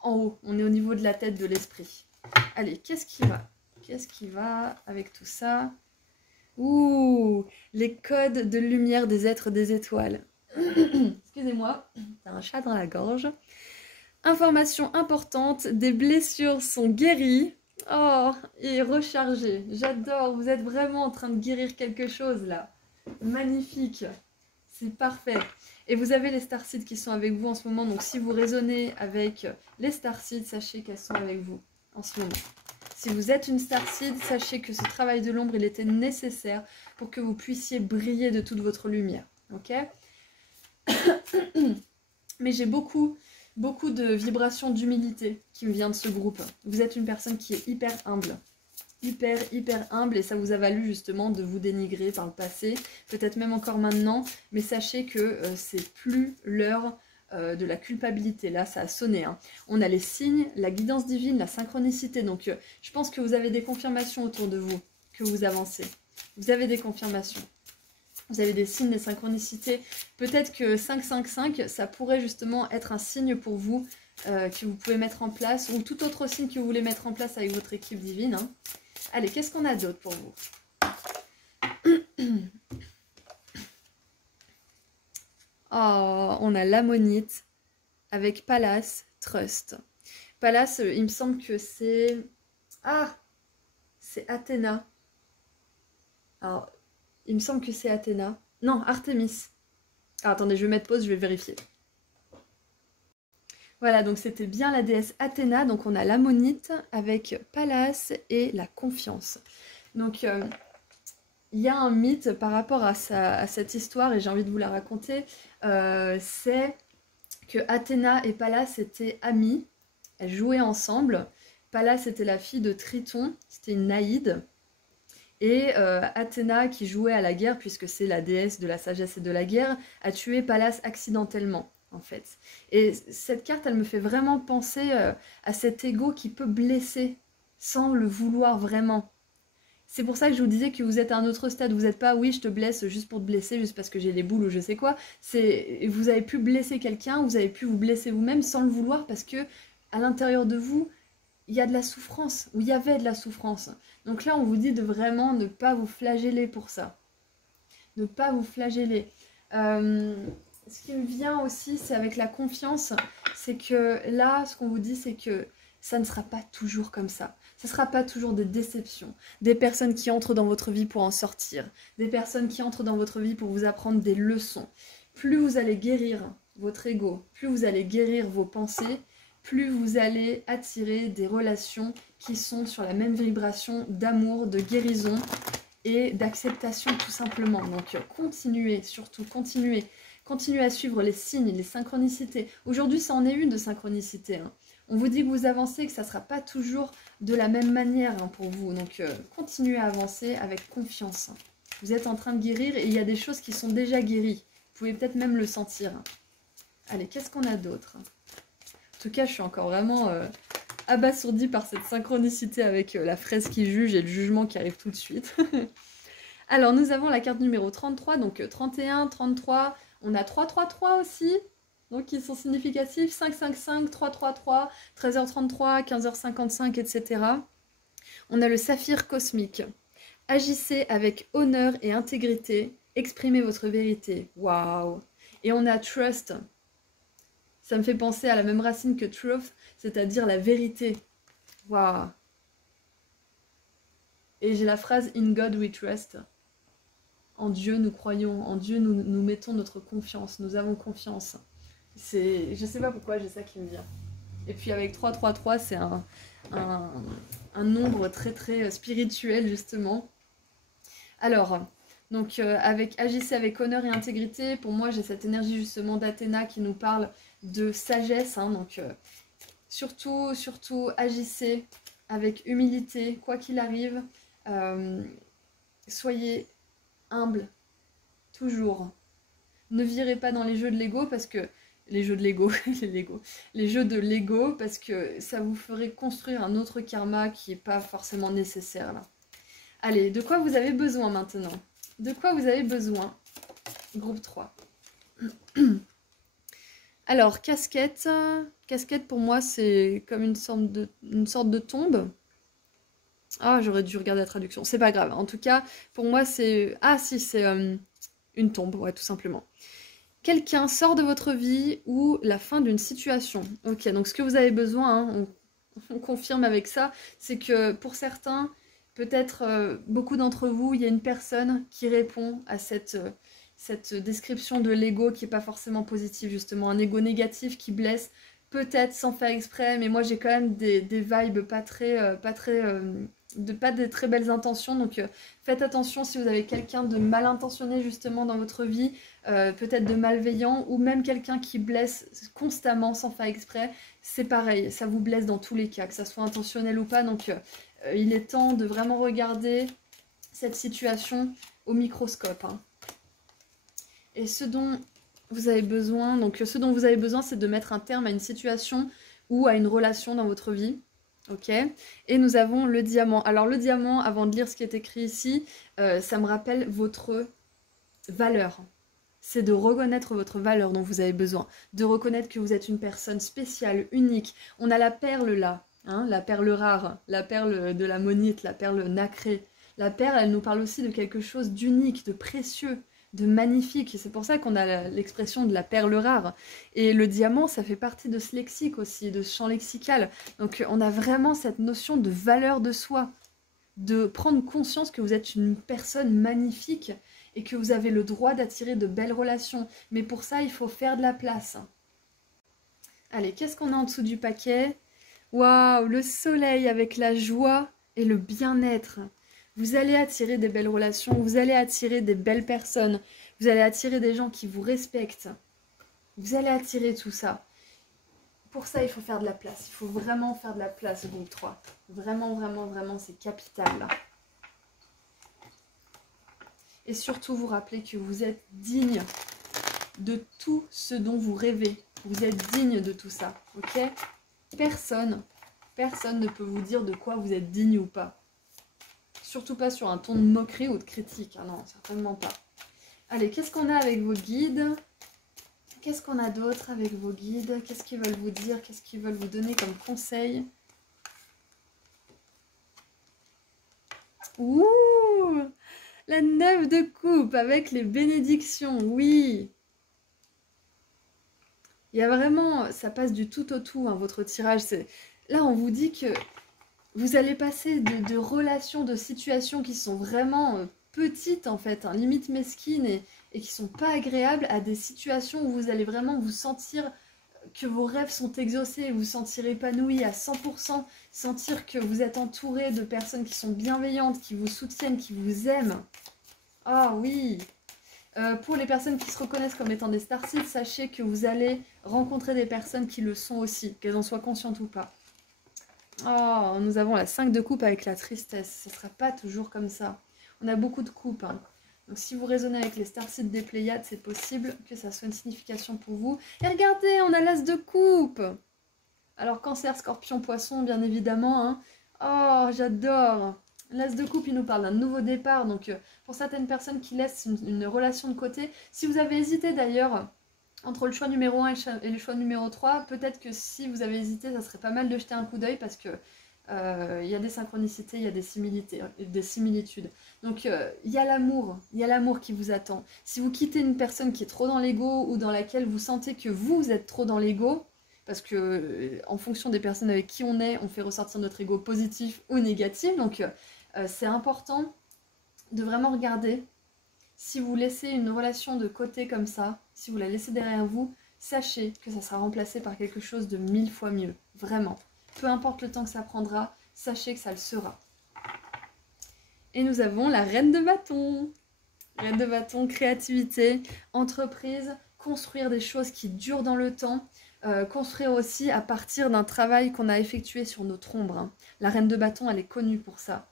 en haut, on est au niveau de la tête, de l'esprit. Allez, qu'est-ce qui va? Qu'est-ce qui va avec tout ça? Ouh, les codes de lumière des êtres des étoiles. Excusez-moi, t'as un chat dans la gorge. Information importante, des blessures sont guéries. Oh, et rechargées. J'adore, vous êtes vraiment en train de guérir quelque chose là. Magnifique, c'est parfait. Et vous avez les starseeds qui sont avec vous en ce moment, donc si vous résonnez avec les starseeds, sachez qu'elles sont avec vous en ce moment. Si vous êtes une starseed, sachez que ce travail de l'ombre, il était nécessaire pour que vous puissiez briller de toute votre lumière. Ok? Mais j'ai beaucoup de vibrations d'humilité qui me vient de ce groupe. Vous êtes une personne qui est hyper humble. Hyper humble et ça vous a valu justement de vous dénigrer par le passé, peut-être même encore maintenant, mais sachez que c'est plus l'heure de la culpabilité. Là, ça a sonné. Hein. On a les signes, la guidance divine, la synchronicité. Donc, je pense que vous avez des confirmations autour de vous, que vous avancez. Vous avez des confirmations. Vous avez des signes, des synchronicités. Peut-être que 555, ça pourrait justement être un signe pour vous que vous pouvez mettre en place, ou tout autre signe que vous voulez mettre en place avec votre équipe divine. Hein. Allez, qu'est-ce qu'on a d'autre pour vous? Oh, on a l'ammonite avec Pallas, Trust. Pallas, il me semble que c'est... Ah, c'est Athéna. Alors, il me semble que c'est Athéna. Non, Artémis. Ah, attendez, je vais mettre pause, je vais vérifier. Voilà, donc c'était bien la déesse Athéna. Donc on a l'ammonite avec Pallas et la confiance. Donc il y a un mythe par rapport à cette histoire et j'ai envie de vous la raconter. C'est que Athéna et Pallas étaient amies. Elles jouaient ensemble. Pallas était la fille de Triton, c'était une naïde. Et Athéna, qui jouait à la guerre, puisque c'est la déesse de la sagesse et de la guerre, a tué Pallas accidentellement, en fait. Et cette carte, elle me fait vraiment penser à cet ego qui peut blesser sans le vouloir vraiment. C'est pour ça que je vous disais que vous êtes à un autre stade. Vous n'êtes pas, oui, je te blesse juste pour te blesser, juste parce que j'ai les boules ou je sais quoi. Vous avez pu blesser quelqu'un, vous avez pu vous blesser vous-même sans le vouloir parce que à l'intérieur de vous, il y a de la souffrance, ou il y avait de la souffrance. Donc là, on vous dit de vraiment ne pas vous flageller pour ça. Ne pas vous flageller. Ce qui me vient aussi, c'est avec la confiance, c'est que là, ce qu'on vous dit, c'est que ça ne sera pas toujours comme ça. Ce ne sera pas toujours des déceptions, des personnes qui entrent dans votre vie pour en sortir, des personnes qui entrent dans votre vie pour vous apprendre des leçons. Plus vous allez guérir votre ego, plus vous allez guérir vos pensées, plus vous allez attirer des relations qui sont sur la même vibration d'amour, de guérison et d'acceptation tout simplement. Donc continuez, surtout continuez. Continuez à suivre les signes, les synchronicités. Aujourd'hui, ça en est une de synchronicité. Hein. On vous dit que vous avancez, que ça ne sera pas toujours de la même manière hein, pour vous. Donc continuez à avancer avec confiance. Vous êtes en train de guérir et il y a des choses qui sont déjà guéries. Vous pouvez peut-être même le sentir. Allez, qu'est-ce qu'on a d'autre ? En tout cas, je suis encore vraiment abasourdie par cette synchronicité avec la fraise qui juge et le jugement qui arrive tout de suite. Alors, nous avons la carte numéro 33, donc 31, 33, on a 333 aussi, donc qui sont significatifs, 555, 333, 13h33, 15h55, etc. On a le saphir cosmique. Agissez avec honneur et intégrité, exprimez votre vérité. Waouh! Et on a trust. Ça me fait penser à la même racine que truth, c'est-à-dire la vérité. Waouh! Et j'ai la phrase In God we trust. En Dieu nous croyons, en Dieu nous mettons notre confiance, nous avons confiance. Je sais pas pourquoi j'ai ça qui me vient. Et puis avec 333, c'est un nombre très très spirituel justement. Alors, donc agissez avec honneur et intégrité, pour moi j'ai cette énergie justement d'Athéna qui nous parle de sagesse, hein, donc surtout agissez avec humilité, quoi qu'il arrive, soyez humble, toujours. Ne virez pas dans les jeux de l'ego parce que les jeux de l'ego, les jeux de l'ego parce que ça vous ferait construire un autre karma qui n'est pas forcément nécessaire là. Allez, de quoi vous avez besoin maintenant? De quoi vous avez besoin? Groupe 3. Alors, casquette. Casquette pour moi c'est comme une sorte de tombe. Ah, j'aurais dû regarder la traduction. C'est pas grave. En tout cas, pour moi c'est... Ah si, c'est une tombe, ouais, tout simplement. Quelqu'un sort de votre vie ou la fin d'une situation. Ok, donc ce que vous avez besoin, hein, on confirme avec ça, c'est que pour certains, peut-être beaucoup d'entre vous, il y a une personne qui répond à cette description de l'ego qui n'est pas forcément positive, justement, un ego négatif qui blesse, peut-être sans faire exprès, mais moi j'ai quand même des vibes pas de très belles intentions, donc faites attention si vous avez quelqu'un de mal intentionné justement dans votre vie, peut-être de malveillant, ou même quelqu'un qui blesse constamment sans faire exprès, c'est pareil, ça vous blesse dans tous les cas, que ça soit intentionnel ou pas, donc il est temps de vraiment regarder cette situation au microscope. Hein. Et ce dont vous avez besoin, c'est de mettre un terme à une situation ou à une relation dans votre vie. Ok, et nous avons le diamant. Alors le diamant, avant de lire ce qui est écrit ici, ça me rappelle votre valeur. C'est de reconnaître votre valeur dont vous avez besoin, de reconnaître que vous êtes une personne spéciale, unique. On a la perle là, hein, la perle rare, la perle de la monite, la perle nacrée. La perle, elle nous parle aussi de quelque chose d'unique, de précieux, de magnifique. C'est pour ça qu'on a l'expression de la perle rare. Et le diamant, ça fait partie de ce lexique aussi, de ce champ lexical. Donc on a vraiment cette notion de valeur de soi, de prendre conscience que vous êtes une personne magnifique et que vous avez le droit d'attirer de belles relations. Mais pour ça, il faut faire de la place. Allez, qu'est-ce qu'on a en dessous du paquet? Waouh, le soleil avec la joie et le bien-être. Vous allez attirer des belles relations, vous allez attirer des belles personnes, vous allez attirer des gens qui vous respectent. Vous allez attirer tout ça. Pour ça, il faut faire de la place. Il faut vraiment faire de la place, groupe 3. Vraiment, vraiment, vraiment, c'est capital là. Et surtout vous rappeler que vous êtes digne de tout ce dont vous rêvez. Vous êtes digne de tout ça, ok? Personne ne peut vous dire de quoi vous êtes digne ou pas. Surtout pas sur un ton de moquerie ou de critique, hein, non, certainement pas. Allez, qu'est-ce qu'on a avec vos guides? Qu'est-ce qu'on a d'autre avec vos guides? Qu'est-ce qu'ils veulent vous dire? Qu'est-ce qu'ils veulent vous donner comme conseil? Ouh! La 9 de coupe avec les bénédictions, oui! Il y a vraiment, ça passe du tout au tout, hein, votre tirage. Là, on vous dit que vous allez passer de relations, de situations qui sont vraiment petites, en fait, hein, limite mesquines et qui sont pas agréables, à des situations où vous allez vraiment vous sentir que vos rêves sont exaucés, vous sentir épanoui à 100%, sentir que vous êtes entouré de personnes qui sont bienveillantes, qui vous soutiennent, qui vous aiment. Ah oui! Pour les personnes qui se reconnaissent comme étant des starseeds, sachez que vous allez rencontrer des personnes qui le sont aussi, qu'elles en soient conscientes ou pas. Oh, nous avons la 5 de coupe avec la tristesse. Ce ne sera pas toujours comme ça. On a beaucoup de coupes, hein. Donc si vous raisonnez avec les starseeds des Pléiades, c'est possible que ça soit une signification pour vous. Et regardez, on a l'as de coupe. Alors Cancer, Scorpion, Poisson, bien évidemment, hein. Oh, j'adore. L'as de coupe, il nous parle d'un nouveau départ. Donc pour certaines personnes qui laissent une relation de côté, si vous avez hésité d'ailleurs entre le choix numéro 1 et le choix numéro 3, peut-être que si vous avez hésité, ça serait pas mal de jeter un coup d'œil parce que y a des synchronicités, il y a des similitudes. Donc il y a l'amour qui vous attend. Si vous quittez une personne qui est trop dans l'ego ou dans laquelle vous sentez que vous êtes trop dans l'ego, parce que en fonction des personnes avec qui on est, on fait ressortir notre ego positif ou négatif. Donc c'est important de vraiment regarder. Si vous laissez une relation de côté comme ça, si vous la laissez derrière vous, sachez que ça sera remplacé par quelque chose de 1000 fois mieux. Vraiment. Peu importe le temps que ça prendra, sachez que ça le sera. Et nous avons la reine de bâton. Reine de bâton, créativité, entreprise, construire des choses qui durent dans le temps, construire aussi à partir d'un travail qu'on a effectué sur notre ombre, hein. La reine de bâton, elle est connue pour ça.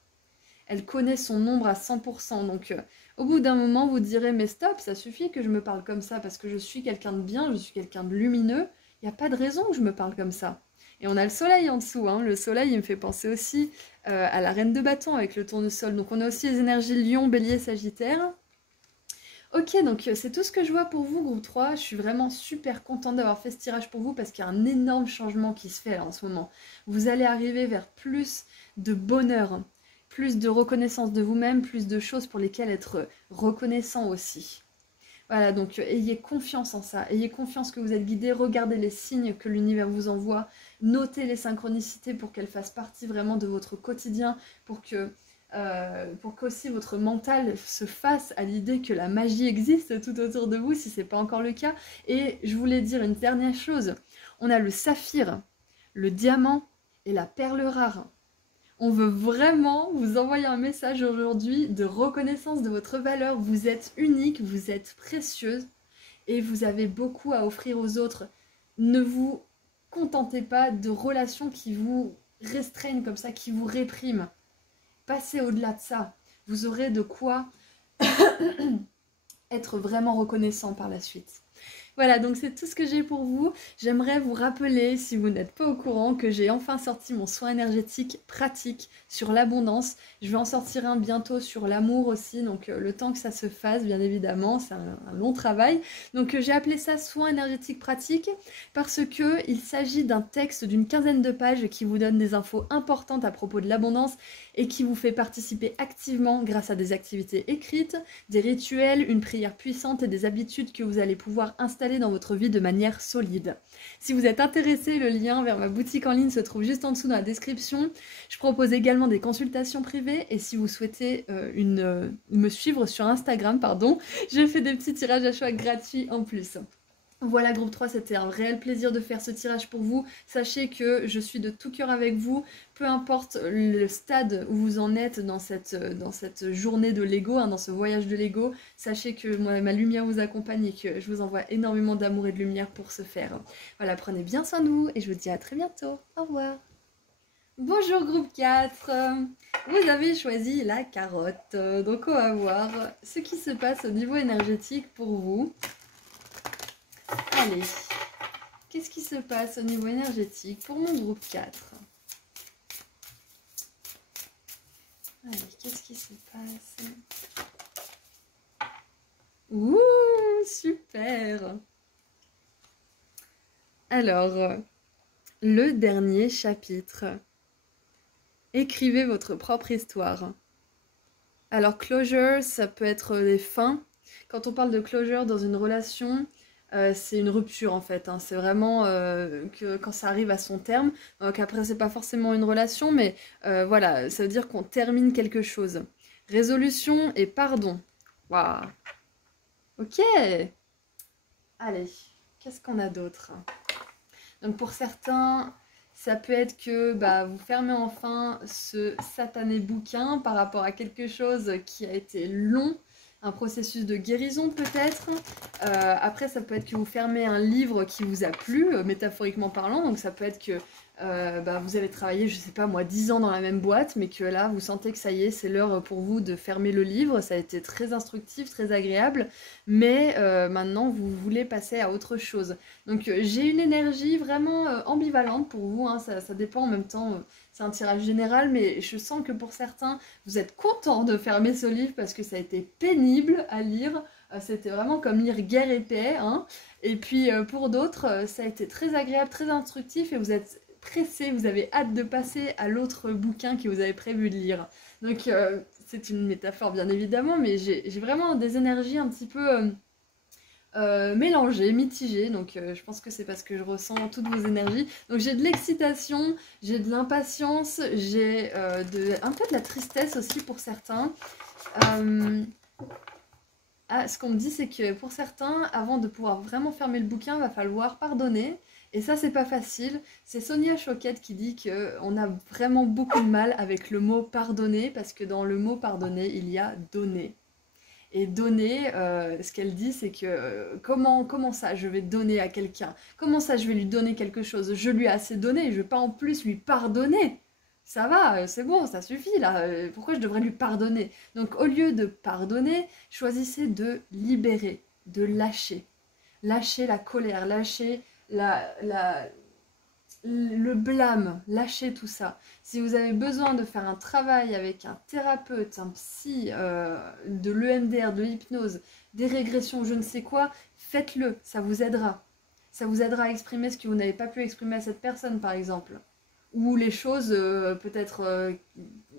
Elle connaît son ombre à 100%. Donc, au bout d'un moment, vous direz, mais stop, ça suffit que je me parle comme ça parce que je suis quelqu'un de bien, je suis quelqu'un de lumineux. Il n'y a pas de raison que je me parle comme ça. Et on a le soleil en dessous, hein. Le soleil, il me fait penser aussi à la reine de bâton avec le tournesol. Donc, on a aussi les énergies lion, bélier, sagittaire. Ok, donc c'est tout ce que je vois pour vous, groupe 3. Je suis vraiment super contente d'avoir fait ce tirage pour vous parce qu'il y a un énorme changement qui se fait là, en ce moment. Vous allez arriver vers plus de bonheur, plus de reconnaissance de vous-même, plus de choses pour lesquelles être reconnaissant aussi. Voilà, donc ayez confiance en ça, ayez confiance que vous êtes guidé, regardez les signes que l'univers vous envoie, notez les synchronicités pour qu'elles fassent partie vraiment de votre quotidien, pour qu'aussi votre mental se fasse à l'idée que la magie existe tout autour de vous, si ce n'est pas encore le cas. Et je voulais dire une dernière chose, on a le saphir, le diamant et la perle rare. On veut vraiment vous envoyer un message aujourd'hui de reconnaissance de votre valeur. Vous êtes unique, vous êtes précieuse et vous avez beaucoup à offrir aux autres. Ne vous contentez pas de relations qui vous restreignent comme ça, qui vous répriment. Passez au-delà de ça. Vous aurez de quoi être vraiment reconnaissant par la suite. Voilà, donc c'est tout ce que j'ai pour vous. J'aimerais vous rappeler, si vous n'êtes pas au courant, que j'ai enfin sorti mon soin énergétique pratique sur l'abondance. Je vais en sortir un bientôt sur l'amour aussi, donc le temps que ça se fasse, bien évidemment, c'est un long travail. Donc j'ai appelé ça soin énergétique pratique parce que il s'agit d'un texte d'une quinzaine de pages qui vous donne des infos importantes à propos de l'abondance et qui vous fait participer activement grâce à des activités écrites, des rituels, une prière puissante et des habitudes que vous allez pouvoir installer dans votre vie de manière solide. Si vous êtes intéressé, le lien vers ma boutique en ligne se trouve juste en dessous dans la description. Je propose également des consultations privées et si vous souhaitez me suivre sur Instagram, je fais des petits tirages à choix gratuits en plus. Voilà groupe 3, c'était un réel plaisir de faire ce tirage pour vous. Sachez que je suis de tout cœur avec vous, peu importe le stade où vous en êtes dans cette journée de Lego, dans ce voyage de Lego. Sachez que moi, ma lumière vous accompagne et que je vous envoie énormément d'amour et de lumière pour ce faire. Voilà, prenez bien soin de vous et je vous dis à très bientôt. Au revoir. Bonjour groupe 4. Vous avez choisi la carotte. Donc on va voir ce qui se passe au niveau énergétique pour vous. Allez, qu'est-ce qui se passe au niveau énergétique pour mon groupe 4? Allez, qu'est-ce qui se passe? Ouh, super! Alors, le dernier chapitre. Écrivez votre propre histoire. Alors, closure, ça peut être des fins. Quand on parle de closure dans une relation, c'est une rupture en fait. Hein. C'est vraiment que quand ça arrive à son terme. Donc après, c'est pas forcément une relation, mais voilà, ça veut dire qu'on termine quelque chose. Résolution et pardon. Waouh! Ok! Allez, qu'est-ce qu'on a d'autre? Donc pour certains, ça peut être que bah, vous fermez enfin ce satané bouquin par rapport à quelque chose qui a été long, un processus de guérison peut-être. Après, ça peut être que vous fermez un livre qui vous a plu, métaphoriquement parlant. Donc ça peut être que bah, vous avez travaillé, je sais pas moi, 10 ans dans la même boîte, mais que là, vous sentez que ça y est, c'est l'heure pour vous de fermer le livre. Ça a été très instructif, très agréable, mais maintenant, vous voulez passer à autre chose. Donc j'ai une énergie vraiment ambivalente pour vous, hein, ça dépend en même temps, c'est un tirage général, mais je sens que pour certains, vous êtes contents de fermer ce livre parce que ça a été pénible à lire, c'était vraiment comme lire Guerre et Paix, hein. Et puis pour d'autres, ça a été très agréable, très instructif et vous êtes pressés, vous avez hâte de passer à l'autre bouquin que vous avez prévu de lire. Donc c'est une métaphore bien évidemment, mais j'ai vraiment des énergies un petit peu... mélangé, mitigé, donc je pense que c'est parce que je ressens toutes vos énergies. Donc j'ai de l'excitation, j'ai de l'impatience, j'ai un peu de la tristesse aussi pour certains. Ce qu'on me dit, c'est que pour certains, avant de pouvoir vraiment fermer le bouquin, va falloir pardonner. Et ça, c'est pas facile. C'est Sonia Choquette qui dit qu'on a vraiment beaucoup de mal avec le mot pardonner, parce que dans le mot pardonner, il y a donner. Et donner, ce qu'elle dit, c'est que comment ça je vais donner à quelqu'un? Comment ça je vais lui donner quelque chose? Je lui ai assez donné, je vais pas en plus lui pardonner. Ça va, c'est bon, ça suffit là. Pourquoi je devrais lui pardonner? Donc au lieu de pardonner, choisissez de libérer, de lâcher. Lâcher la colère, lâcher le blâme, lâchez tout ça. Si vous avez besoin de faire un travail avec un thérapeute, un psy, de l'EMDR, de l'hypnose, des régressions, je ne sais quoi, faites-le, ça vous aidera. Ça vous aidera à exprimer ce que vous n'avez pas pu exprimer à cette personne, par exemple. Ou les choses, peut-être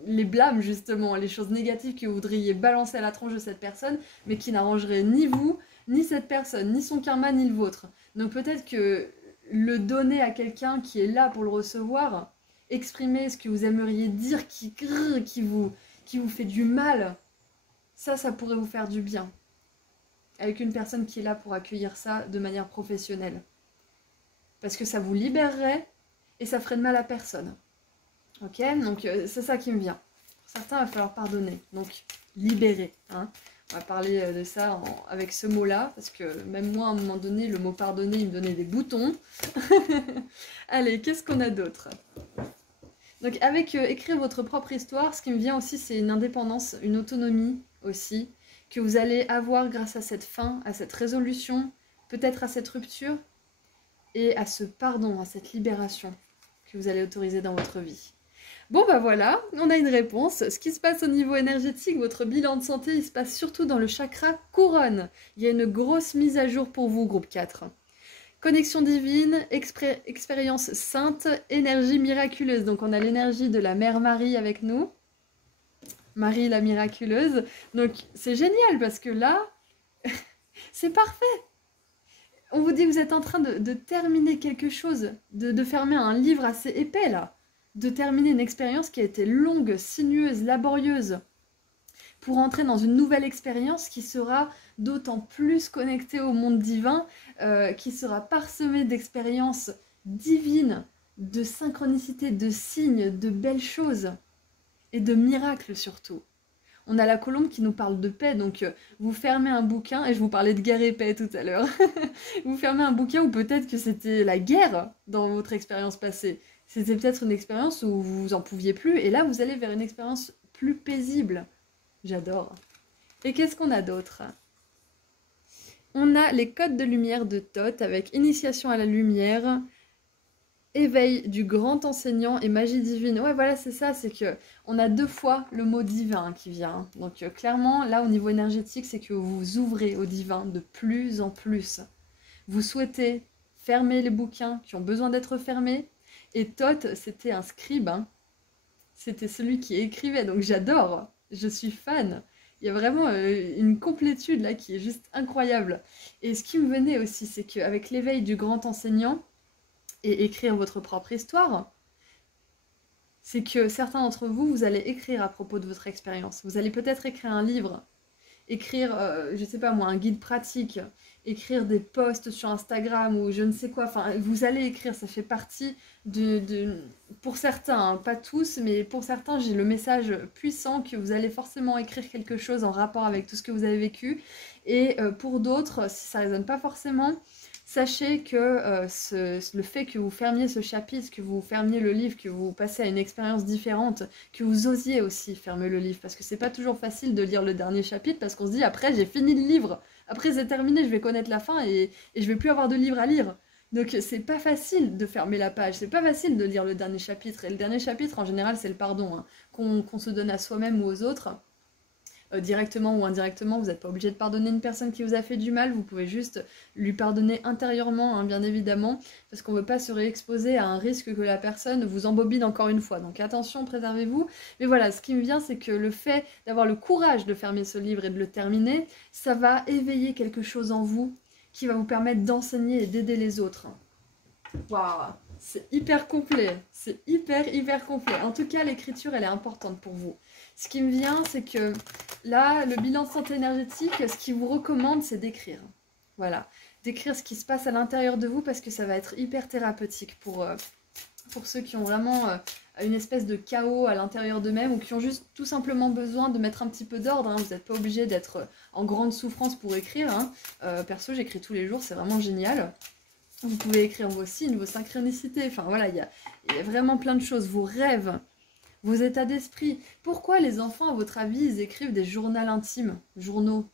les blâmes, justement, les choses négatives que vous voudriez balancer à la tronche de cette personne, mais qui n'arrangeraient ni vous, ni cette personne, ni son karma, ni le vôtre. Donc peut-être que le donner à quelqu'un qui est là pour le recevoir, exprimer ce que vous aimeriez dire qui vous fait du mal, ça pourrait vous faire du bien. Avec une personne qui est là pour accueillir ça de manière professionnelle. Parce que ça vous libérerait et ça ferait de mal à personne. Ok? Donc c'est ça qui me vient. Pour certains, il va falloir pardonner. Donc libérer. Hein. On va parler de ça avec ce mot-là, parce que même moi, à un moment donné, le mot pardonner, il me donnait des boutons. Allez, qu'est-ce qu'on a d'autre? Donc avec écrire votre propre histoire, ce qui me vient aussi, c'est une indépendance, une autonomie aussi, que vous allez avoir grâce à cette fin, à cette résolution, peut-être à cette rupture, et à ce pardon, à cette libération que vous allez autoriser dans votre vie. Bon bah voilà, on a une réponse. Ce qui se passe au niveau énergétique, votre bilan de santé, il se passe surtout dans le chakra couronne. Il y a une grosse mise à jour pour vous, groupe 4. Connexion divine, expérience sainte, énergie miraculeuse. Donc on a l'énergie de la Mère Marie avec nous. Marie la miraculeuse. Donc c'est génial parce que là, c'est parfait. On vous dit que vous êtes en train de terminer quelque chose, de fermer un livre assez épais là. De terminer une expérience qui a été longue, sinueuse, laborieuse, pour entrer dans une nouvelle expérience qui sera d'autant plus connectée au monde divin, qui sera parsemée d'expériences divines, de synchronicité, de signes, de belles choses, et de miracles surtout. On a la colombe qui nous parle de paix, donc vous fermez un bouquin, et je vous parlais de guerre et paix tout à l'heure, vous fermez un bouquin où peut-être que c'était la guerre dans votre expérience passée. C'était peut-être une expérience où vous en pouviez plus, et là vous allez vers une expérience plus paisible. J'adore. Et qu'est-ce qu'on a d'autre? On a les codes de lumière de Thoth avec initiation à la lumière, éveil du grand enseignant et magie divine. Ouais, voilà, c'est ça, c'est que on a 2 fois le mot divin qui vient. Donc clairement, là au niveau énergétique, c'est que vous vous ouvrez au divin de plus en plus. Vous souhaitez fermer les bouquins qui ont besoin d'être fermés. Et Thoth, c'était un scribe, hein. C'était celui qui écrivait, donc j'adore, je suis fan. Il y a vraiment une complétude là qui est juste incroyable. Et ce qui me venait aussi, c'est qu'avec l'éveil du grand enseignant et écrire votre propre histoire, c'est que certains d'entre vous, vous allez écrire à propos de votre expérience. Vous allez peut-être écrire un livre, écrire, je sais pas moi, un guide pratique, écrire des posts sur Instagram ou je ne sais quoi. Enfin, vous allez écrire, ça fait partie pour certains, hein, pas tous, mais pour certains, j'ai le message puissant que vous allez forcément écrire quelque chose en rapport avec tout ce que vous avez vécu. Et pour d'autres, si ça résonne pas forcément, sachez que le fait que vous fermiez ce chapitre, que vous fermiez le livre, que vous passez à une expérience différente, que vous osiez aussi fermer le livre, parce que c'est pas toujours facile de lire le dernier chapitre, parce qu'on se dit après j'ai fini le livre, après c'est terminé, je vais connaître la fin et je vais plus avoir de livre à lire. Donc c'est pas facile de fermer la page, c'est pas facile de lire le dernier chapitre, et le dernier chapitre en général c'est le pardon, hein, qu'on se donne à soi-même ou aux autres. Directement ou indirectement, vous n'êtes pas obligé de pardonner une personne qui vous a fait du mal, vous pouvez juste lui pardonner intérieurement, hein, bien évidemment, parce qu'on ne veut pas se réexposer à un risque que la personne vous embobine encore une fois. Donc attention, préservez-vous. Mais voilà, ce qui me vient, c'est que le fait d'avoir le courage de fermer ce livre et de le terminer, ça va éveiller quelque chose en vous qui va vous permettre d'enseigner et d'aider les autres. Waouh, c'est hyper complet, c'est hyper complet. En tout cas, l'écriture, elle est importante pour vous. Ce qui me vient, c'est que là, le bilan de santé énergétique, ce qu'il vous recommande, c'est d'écrire. Voilà, d'écrire ce qui se passe à l'intérieur de vous parce que ça va être hyper thérapeutique pour ceux qui ont vraiment une espèce de chaos à l'intérieur d'eux-mêmes ou qui ont juste tout simplement besoin de mettre un petit peu d'ordre, hein. Vous n'êtes pas obligé d'être en grande souffrance pour écrire, hein. Perso, j'écris tous les jours, c'est vraiment génial. Vous pouvez écrire vos signes, vos synchronicités, enfin voilà, il y a vraiment plein de choses, vos rêves, vos états d'esprit. Pourquoi les enfants, à votre avis, ils écrivent des journaux intimes? Journaux.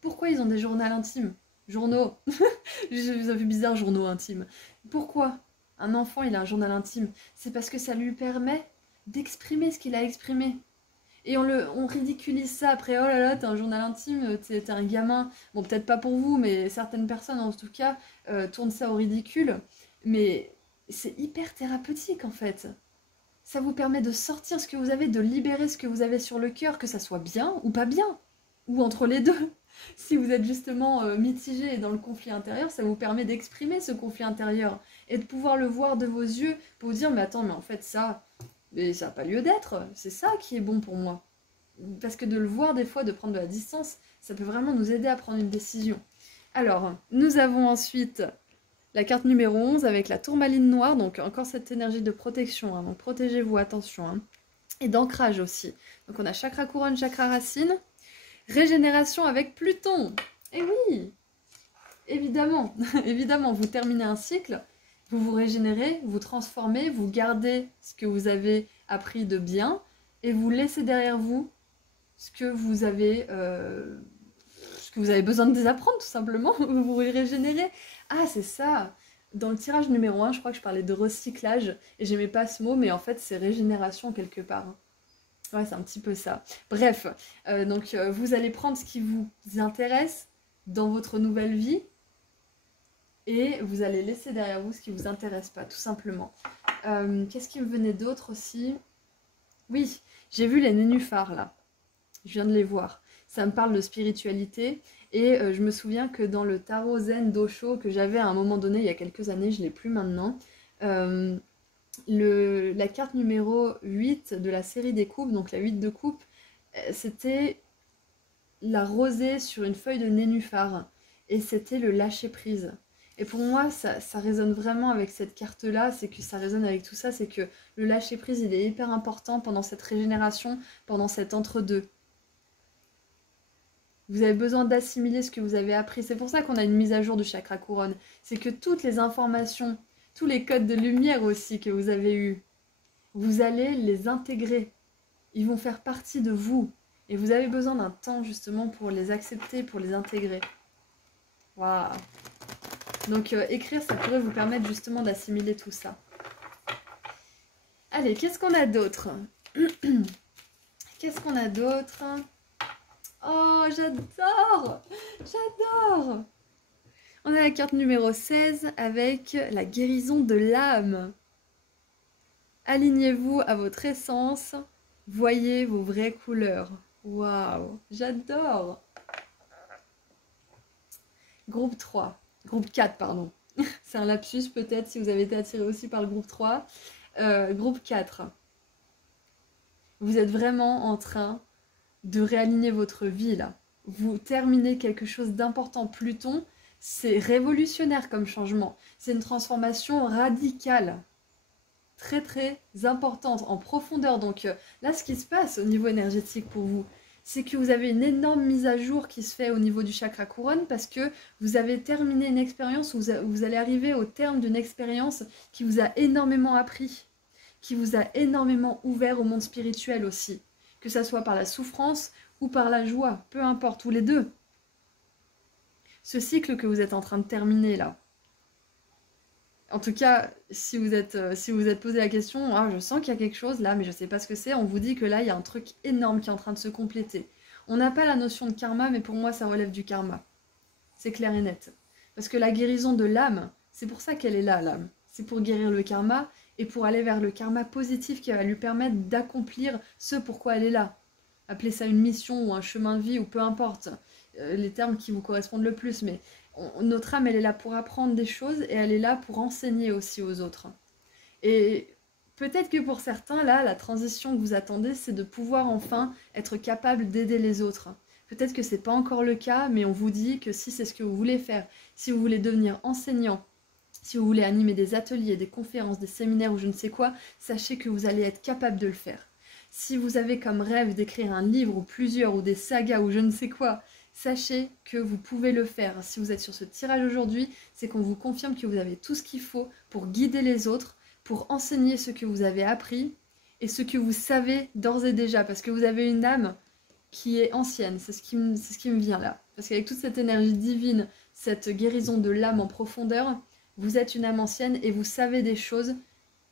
Pourquoi ils ont des journaux intimes? Journaux. Ça fait bizarre, journaux intimes. Pourquoi un enfant, il a un journal intime? C'est parce que ça lui permet d'exprimer ce qu'il a exprimé. Et on ridiculise ça après, oh là là, t'as un journal intime, t'es un gamin. Bon, peut-être pas pour vous, mais certaines personnes en tout cas tournent ça au ridicule. Mais c'est hyper thérapeutique en fait. Ça vous permet de sortir ce que vous avez, de libérer ce que vous avez sur le cœur, que ça soit bien ou pas bien, ou entre les deux. Si vous êtes justement mitigé et dans le conflit intérieur, ça vous permet d'exprimer ce conflit intérieur et de pouvoir le voir de vos yeux pour vous dire, mais attends, mais en fait ça, mais ça n'a pas lieu d'être, c'est ça qui est bon pour moi. Parce que de le voir des fois, de prendre de la distance, ça peut vraiment nous aider à prendre une décision. Alors, nous avons ensuite la carte numéro 11 avec la tourmaline noire, donc encore cette énergie de protection, hein, donc protégez-vous, attention. Hein. Et d'ancrage aussi. Donc on a chakra couronne, chakra racine. Régénération avec Pluton. Et oui, évidemment, évidemment, vous terminez un cycle, vous vous régénérez, vous transformez, vous gardez ce que vous avez appris de bien et vous laissez derrière vous ce que vous avez besoin de désapprendre tout simplement, vous vous régénérez. Ah, c'est ça. Dans le tirage numéro 1, je crois que je parlais de recyclage et j'aimais pas ce mot, mais en fait c'est régénération quelque part. Ouais, c'est un petit peu ça. Bref, donc vous allez prendre ce qui vous intéresse dans votre nouvelle vie et vous allez laisser derrière vous ce qui vous intéresse pas, tout simplement. Qu'est-ce qui me venait d'autre aussi? Oui, j'ai vu les nénuphars là. Je viens de les voir. Ça me parle de spiritualité et je me souviens que dans le tarot zen d'Osho que j'avais à un moment donné il y a quelques années, je ne l'ai plus maintenant, la carte numéro 8 de la série des coupes, donc la 8 de coupe, c'était la rosée sur une feuille de nénuphar et c'était le lâcher prise. Et pour moi, ça résonne vraiment avec cette carte-là, c'est que ça résonne avec tout ça, c'est que le lâcher prise, il est hyper important pendant cette régénération, pendant cet entre-deux. Vous avez besoin d'assimiler ce que vous avez appris. C'est pour ça qu'on a une mise à jour du chakra couronne. C'est que toutes les informations, tous les codes de lumière aussi que vous avez eus, vous allez les intégrer. Ils vont faire partie de vous. Et vous avez besoin d'un temps justement pour les accepter, pour les intégrer. Waouh! Donc écrire, ça pourrait vous permettre justement d'assimiler tout ça. Allez, qu'est-ce qu'on a d'autre? Qu'est-ce qu'on a d'autre? Oh, j'adore! J'adore! On a la carte numéro 16 avec la guérison de l'âme. Alignez-vous à votre essence, voyez vos vraies couleurs. Waouh, j'adore! Groupe 3, groupe 4, pardon. C'est un lapsus peut-être si vous avez été attiré aussi par le groupe 3. Groupe 4. Vous êtes vraiment en train de réaligner votre vie là. Vous terminez quelque chose d'important. Pluton, c'est révolutionnaire comme changement. C'est une transformation radicale. Très très importante, en profondeur. Donc là, ce qui se passe au niveau énergétique pour vous, c'est que vous avez une énorme mise à jour qui se fait au niveau du chakra couronne parce que vous avez terminé une expérience, vous allez arriver au terme d'une expérience qui vous a énormément appris, qui vous a énormément ouvert au monde spirituel aussi, que ça soit par la souffrance ou par la joie, peu importe, ou les deux. Ce cycle que vous êtes en train de terminer là. En tout cas, si vous êtes posé la question, ah, je sens qu'il y a quelque chose là, mais je ne sais pas ce que c'est, on vous dit que là, il y a un truc énorme qui est en train de se compléter. On n'a pas la notion de karma, mais pour moi, ça relève du karma. C'est clair et net. Parce que la guérison de l'âme, c'est pour ça qu'elle est là, l'âme. C'est pour guérir le karma et pour aller vers le karma positif qui va lui permettre d'accomplir ce pourquoi elle est là. Appelez ça une mission ou un chemin de vie ou peu importe les termes qui vous correspondent le plus, mais notre âme, elle est là pour apprendre des choses et elle est là pour enseigner aussi aux autres. Et peut-être que pour certains, là, la transition que vous attendez, c'est de pouvoir enfin être capable d'aider les autres. Peut-être que c'est pas encore le cas, mais on vous dit que si c'est ce que vous voulez faire, si vous voulez devenir enseignant, si vous voulez animer des ateliers, des conférences, des séminaires ou je ne sais quoi, sachez que vous allez être capable de le faire. Si vous avez comme rêve d'écrire un livre ou plusieurs ou des sagas ou je ne sais quoi, sachez que vous pouvez le faire. Si vous êtes sur ce tirage aujourd'hui, c'est qu'on vous confirme que vous avez tout ce qu'il faut pour guider les autres, pour enseigner ce que vous avez appris et ce que vous savez d'ores et déjà, parce que vous avez une âme qui est ancienne, c'est ce qui me vient là. Parce qu'avec toute cette énergie divine, cette guérison de l'âme en profondeur, vous êtes une âme ancienne et vous savez des choses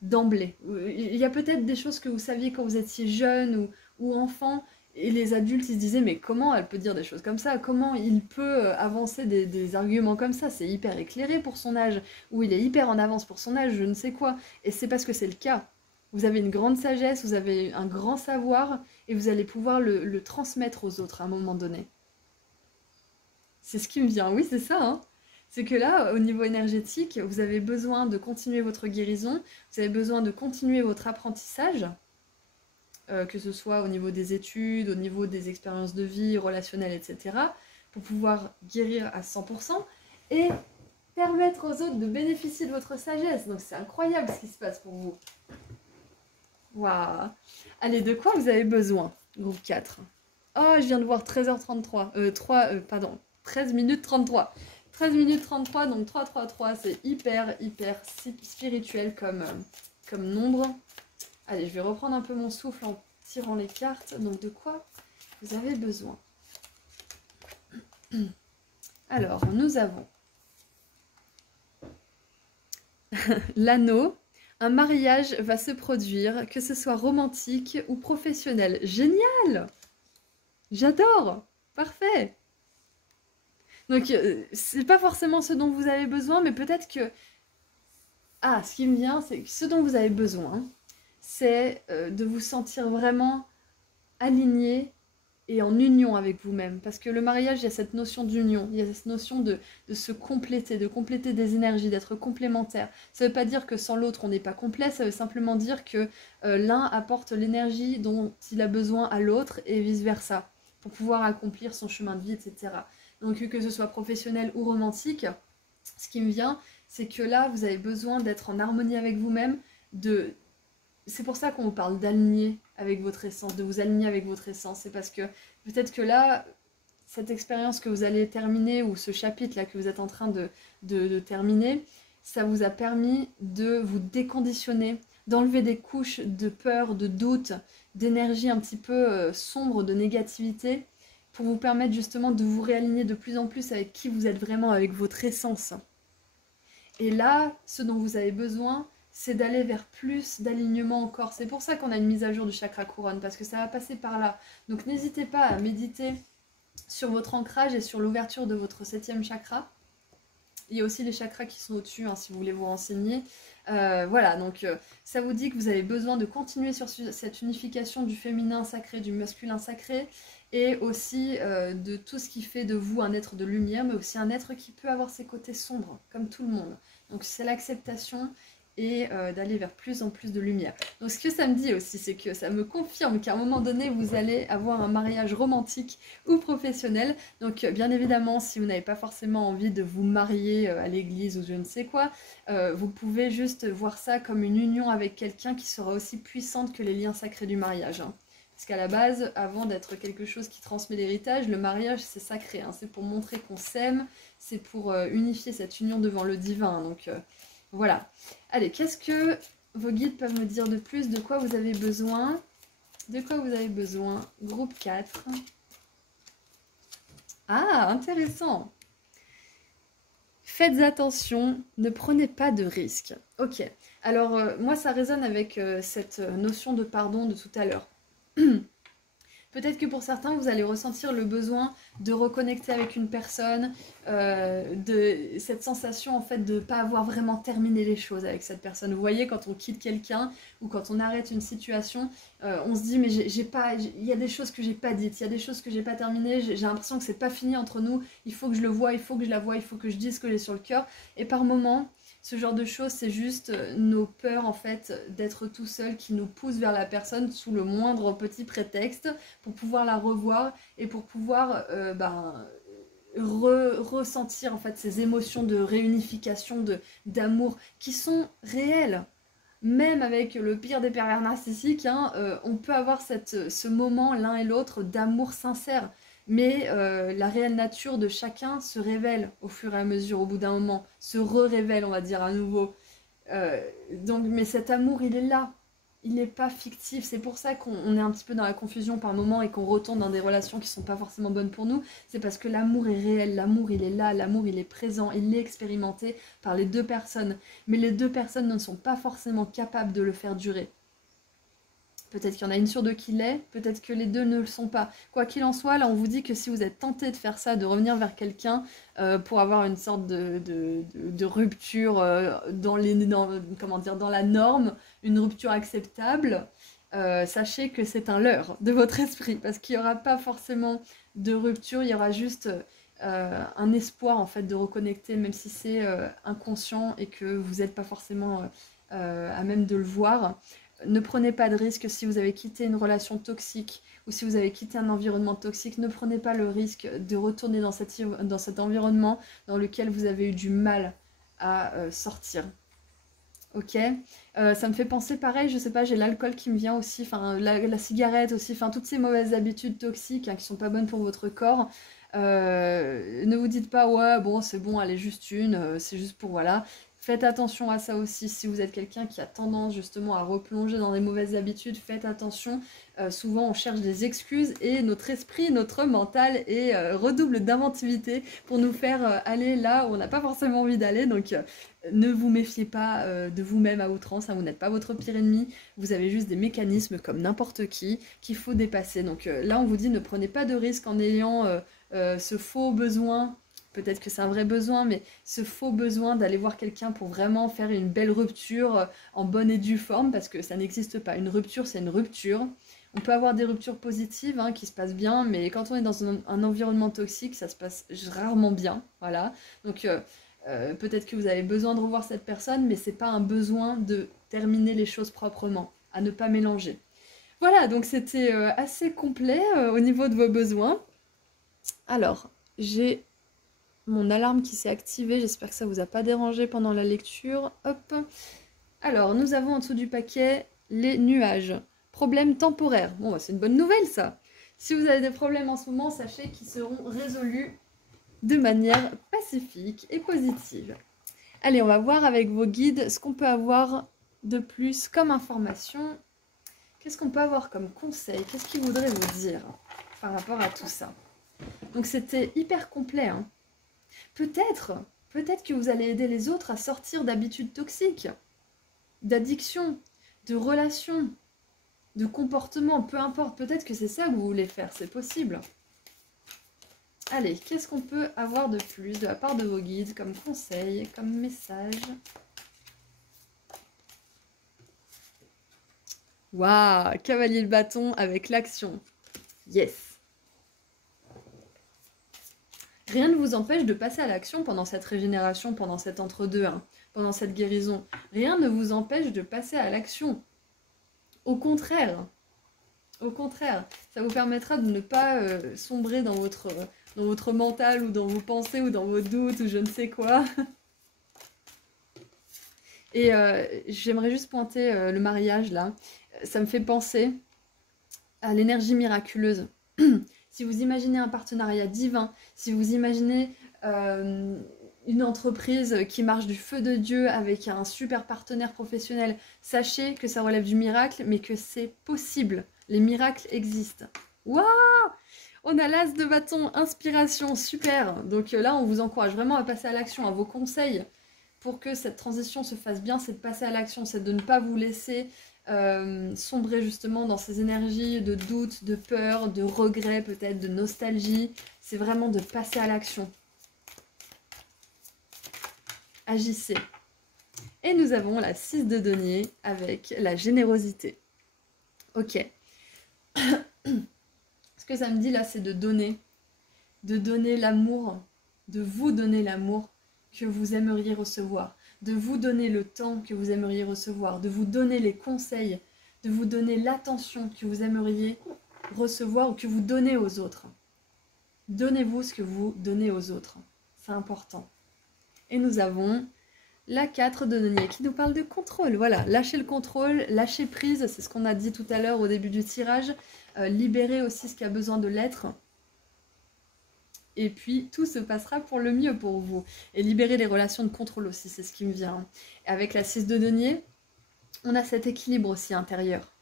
d'emblée. Il y a peut-être des choses que vous saviez quand vous étiez jeune ou enfant, et les adultes, ils se disaient, mais comment elle peut dire des choses comme ça? Comment il peut avancer des arguments comme ça? C'est hyper éclairé pour son âge, ou il est hyper en avance pour son âge, je ne sais quoi. Et c'est parce que c'est le cas. Vous avez une grande sagesse, vous avez un grand savoir, et vous allez pouvoir le transmettre aux autres à un moment donné. C'est ce qui me vient, oui, c'est ça, hein. C'est que là, au niveau énergétique, vous avez besoin de continuer votre guérison, vous avez besoin de continuer votre apprentissage, que ce soit au niveau des études, au niveau des expériences de vie, relationnelles, etc., pour pouvoir guérir à 100% et permettre aux autres de bénéficier de votre sagesse. Donc c'est incroyable ce qui se passe pour vous. Waouh! Allez, de quoi vous avez besoin? Groupe 4. Oh, je viens de voir 13h33. 13 minutes 33. 13 minutes 33, donc 333, c'est hyper spirituel comme nombre. Allez, je vais reprendre un peu mon souffle en tirant les cartes. Donc, de quoi vous avez besoin? Alors, nous avons l'anneau. Un mariage va se produire, que ce soit romantique ou professionnel. Génial! J'adore! Parfait! Donc, c'est pas forcément ce dont vous avez besoin, mais peut-être que... Ah, ce qui me vient, c'est que ce dont vous avez besoin, c'est de vous sentir vraiment aligné et en union avec vous-même. Parce que le mariage, il y a cette notion d'union, il y a cette notion de se compléter, de compléter des énergies, d'être complémentaire. Ça ne veut pas dire que sans l'autre, on n'est pas complet, ça veut simplement dire que l'un apporte l'énergie dont il a besoin à l'autre et vice-versa, pour pouvoir accomplir son chemin de vie, etc. Donc que ce soit professionnel ou romantique, ce qui me vient, c'est que là, vous avez besoin d'être en harmonie avec vous-même, c'est pour ça qu'on vous parle d'aligner avec votre essence, de vous aligner avec votre essence. C'est parce que peut-être que là, cette expérience que vous allez terminer ou ce chapitre-là que vous êtes en train de terminer, ça vous a permis de vous déconditionner, d'enlever des couches de peur, de doute, d'énergie un petit peu sombre, de négativité, pour vous permettre justement de vous réaligner de plus en plus avec qui vous êtes vraiment, avec votre essence. Et là, ce dont vous avez besoin, c'est d'aller vers plus d'alignement encore. C'est pour ça qu'on a une mise à jour du chakra couronne, parce que ça va passer par là. Donc n'hésitez pas à méditer sur votre ancrage et sur l'ouverture de votre 7e chakra. Il y a aussi les chakras qui sont au-dessus, hein, si vous voulez vous renseigner. Voilà, donc ça vous dit que vous avez besoin de continuer sur cette unification du féminin sacré, du masculin sacré, et aussi de tout ce qui fait de vous un être de lumière, mais aussi un être qui peut avoir ses côtés sombres, comme tout le monde. Donc c'est l'acceptation et d'aller vers plus en plus de lumière. Donc ce que ça me dit aussi, c'est que ça me confirme qu'à un moment donné, vous allez avoir un mariage romantique ou professionnel. Donc bien évidemment, si vous n'avez pas forcément envie de vous marier à l'église ou je ne sais quoi, vous pouvez juste voir ça comme une union avec quelqu'un qui sera aussi puissante que les liens sacrés du mariage. Hein. Parce qu'à la base, avant d'être quelque chose qui transmet l'héritage, le mariage c'est sacré. Hein. C'est pour montrer qu'on s'aime, c'est pour unifier cette union devant le divin. Donc voilà. Allez, qu'est-ce que vos guides peuvent me dire de plus? De quoi vous avez besoin? De quoi vous avez besoin? Groupe 4. Ah, intéressant. Faites attention, ne prenez pas de risques. Ok, alors moi ça résonne avec cette notion de pardon de tout à l'heure. Peut-être que pour certains, vous allez ressentir le besoin de reconnecter avec une personne, de cette sensation en fait de ne pas avoir vraiment terminé les choses avec cette personne. Vous voyez, quand on quitte quelqu'un ou quand on arrête une situation, on se dit mais il y a des choses que j'ai pas dites, il y a des choses que j'ai pas terminées, j'ai l'impression que c'est pas fini entre nous, il faut que je le voie, il faut que je la voie, il faut que je dise ce que j'ai sur le cœur. Et par moments, ce genre de choses, c'est juste nos peurs en fait d'être tout seul qui nous poussent vers la personne sous le moindre petit prétexte pour pouvoir la revoir et pour pouvoir ressentir en fait ces émotions de réunification, d'amour qui sont réelles. Même avec le pire des pervers narcissiques, hein, on peut avoir ce moment l'un et l'autre d'amour sincère. Mais la réelle nature de chacun se révèle au fur et à mesure, au bout d'un moment, se révèle on va dire, à nouveau. Mais cet amour, il est là. Il n'est pas fictif. C'est pour ça qu'on est un petit peu dans la confusion par moment et qu'on retourne dans des relations qui ne sont pas forcément bonnes pour nous. C'est parce que l'amour est réel, l'amour, il est là, l'amour, il est présent, il est expérimenté par les deux personnes. Mais les deux personnes ne sont pas forcément capables de le faire durer. Peut-être qu'il y en a une sur deux qui l'est, peut-être que les deux ne le sont pas. Quoi qu'il en soit, là on vous dit que si vous êtes tenté de faire ça, de revenir vers quelqu'un pour avoir une sorte de rupture dans la norme, une rupture acceptable, sachez que c'est un leurre de votre esprit, parce qu'il n'y aura pas forcément de rupture, il y aura juste un espoir en fait de reconnecter, même si c'est inconscient et que vous n'êtes pas forcément à même de le voir. Ne prenez pas de risque si vous avez quitté une relation toxique ou si vous avez quitté un environnement toxique. Ne prenez pas le risque de retourner dans cet environnement dans lequel vous avez eu du mal à sortir. Ok, ça me fait penser pareil, je sais pas, j'ai l'alcool qui me vient aussi, enfin la cigarette aussi, enfin toutes ces mauvaises habitudes toxiques hein, qui sont pas bonnes pour votre corps. Ne vous dites pas ouais bon c'est bon, elle est juste une, c'est juste pour voilà. Faites attention à ça aussi, si vous êtes quelqu'un qui a tendance justement à replonger dans des mauvaises habitudes, faites attention. Souvent on cherche des excuses et notre esprit, notre mental redouble d'inventivité pour nous faire aller là où on n'a pas forcément envie d'aller. Donc ne vous méfiez pas de vous-même à outrance, hein, vous n'êtes pas votre pire ennemi, vous avez juste des mécanismes comme n'importe qui qu'il faut dépasser. Donc là on vous dit ne prenez pas de risques en ayant ce faux besoin. Peut-être que c'est un vrai besoin, mais ce faux besoin d'aller voir quelqu'un pour vraiment faire une belle rupture en bonne et due forme, parce que ça n'existe pas. Une rupture, c'est une rupture. On peut avoir des ruptures positives hein, qui se passent bien, mais quand on est dans un environnement toxique, ça se passe rarement bien. Voilà. Donc peut-être que vous avez besoin de revoir cette personne, mais c'est pas un besoin de terminer les choses proprement, à ne pas mélanger. Voilà, donc c'était assez complet au niveau de vos besoins. Alors, j'ai mon alarme qui s'est activée, j'espère que ça vous a pas dérangé pendant la lecture. Hop. Alors, nous avons en dessous du paquet les nuages. Problème temporaire. Bon, bah, c'est une bonne nouvelle ça. Si vous avez des problèmes en ce moment, sachez qu'ils seront résolus de manière pacifique et positive. Allez, on va voir avec vos guides ce qu'on peut avoir de plus comme information. Qu'est-ce qu'on peut avoir comme conseil? Qu'est-ce qu'ils voudraient vous dire par rapport à tout ça? Donc c'était hyper complet. Hein. Peut-être que vous allez aider les autres à sortir d'habitudes toxiques, d'addictions, de relations, de comportements, peu importe. Peut-être que c'est ça que vous voulez faire, c'est possible. Allez, qu'est-ce qu'on peut avoir de plus de la part de vos guides comme conseil, comme message? Waouh, cavalier de bâton avec l'action. Yes. Rien ne vous empêche de passer à l'action pendant cette régénération, pendant cet entre-deux, hein, pendant cette guérison. Rien ne vous empêche de passer à l'action. Au contraire, ça vous permettra de ne pas sombrer dans votre mental ou dans vos pensées ou dans vos doutes ou je ne sais quoi. Et j'aimerais juste pointer le mariage là. Ça me fait penser à l'énergie miraculeuse. Si vous imaginez un partenariat divin, si vous imaginez une entreprise qui marche du feu de Dieu avec un super partenaire professionnel, sachez que ça relève du miracle, mais que c'est possible. Les miracles existent. Waouh! On a l'as de bâton, inspiration, super. Donc là, on vous encourage vraiment à passer à l'action, à vos conseils pour que cette transition se fasse bien, c'est de passer à l'action, c'est de ne pas vous laisser sombrer justement dans ces énergies de doute, de peur, de regret peut-être, de nostalgie. C'est vraiment de passer à l'action. Agissez. Et nous avons la 6 de denier avec la générosité. Ok. Ce que ça me dit là, c'est de donner l'amour, de vous donner l'amour que vous aimeriez recevoir, de vous donner le temps que vous aimeriez recevoir, de vous donner les conseils, de vous donner l'attention que vous aimeriez recevoir ou que vous donnez aux autres. Donnez-vous ce que vous donnez aux autres. C'est important. Et nous avons la 4 de denier qui nous parle de contrôle. Voilà, lâcher le contrôle, lâcher prise, c'est ce qu'on a dit tout à l'heure au début du tirage. Libérer aussi ce qui a besoin de l'être. Et puis, tout se passera pour le mieux pour vous. Et libérer les relations de contrôle aussi, c'est ce qui me vient. Et avec la 6 de denier, on a cet équilibre aussi intérieur.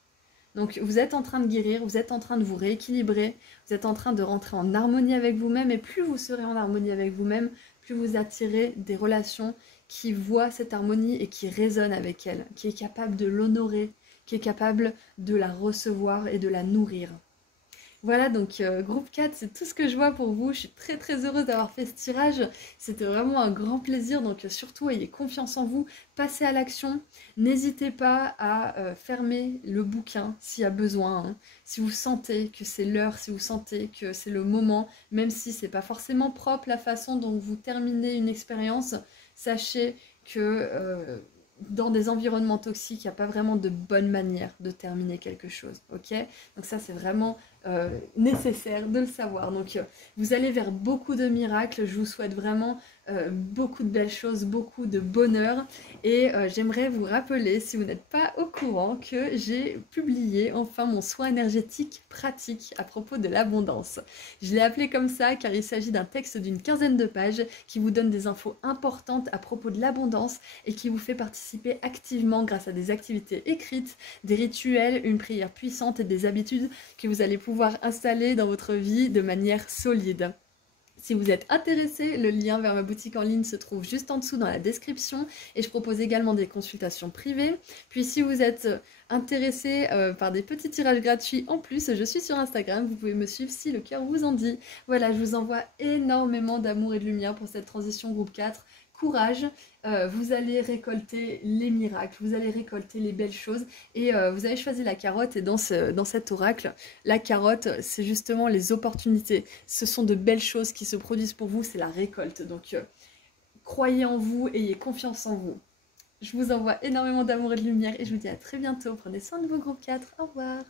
Donc, vous êtes en train de guérir, vous êtes en train de vous rééquilibrer, vous êtes en train de rentrer en harmonie avec vous-même. Et plus vous serez en harmonie avec vous-même, plus vous attirez des relations qui voient cette harmonie et qui résonnent avec elle, qui est capable de l'honorer, qui est capable de la recevoir et de la nourrir. Voilà, donc groupe 4, c'est tout ce que je vois pour vous. Je suis très très heureuse d'avoir fait ce tirage. C'était vraiment un grand plaisir, donc surtout ayez confiance en vous, passez à l'action. N'hésitez pas à fermer le bouquin s'il y a besoin. Hein. Si vous sentez que c'est l'heure, si vous sentez que c'est le moment, même si c'est pas forcément propre la façon dont vous terminez une expérience, sachez que dans des environnements toxiques, il n'y a pas vraiment de bonne manière de terminer quelque chose, ok? Donc ça, c'est vraiment nécessaire de le savoir. Donc vous allez vers beaucoup de miracles, je vous souhaite vraiment beaucoup de belles choses, beaucoup de bonheur. Et j'aimerais vous rappeler, si vous n'êtes pas au courant, que j'ai publié enfin mon soin énergétique pratique à propos de l'abondance. Je l'ai appelé comme ça car il s'agit d'un texte d'une quinzaine de pages qui vous donne des infos importantes à propos de l'abondance et qui vous fait participer activement grâce à des activités écrites, des rituels, une prière puissante et des habitudes que vous allez pouvoir installer dans votre vie de manière solide. Si vous êtes intéressé, le lien vers ma boutique en ligne se trouve juste en dessous dans la description et je propose également des consultations privées. Puis si vous êtes intéressé par des petits tirages gratuits en plus, je suis sur Instagram, vous pouvez me suivre si le cœur vous en dit. Voilà, je vous envoie énormément d'amour et de lumière pour cette transition groupe 4. Courage, vous allez récolter les miracles, vous allez récolter les belles choses et vous avez choisi la carotte et dans cet oracle, la carotte c'est justement les opportunités, ce sont de belles choses qui se produisent pour vous, c'est la récolte, donc croyez en vous, ayez confiance en vous. Je vous envoie énormément d'amour et de lumière et je vous dis à très bientôt, prenez soin de vos groupes 4, au revoir.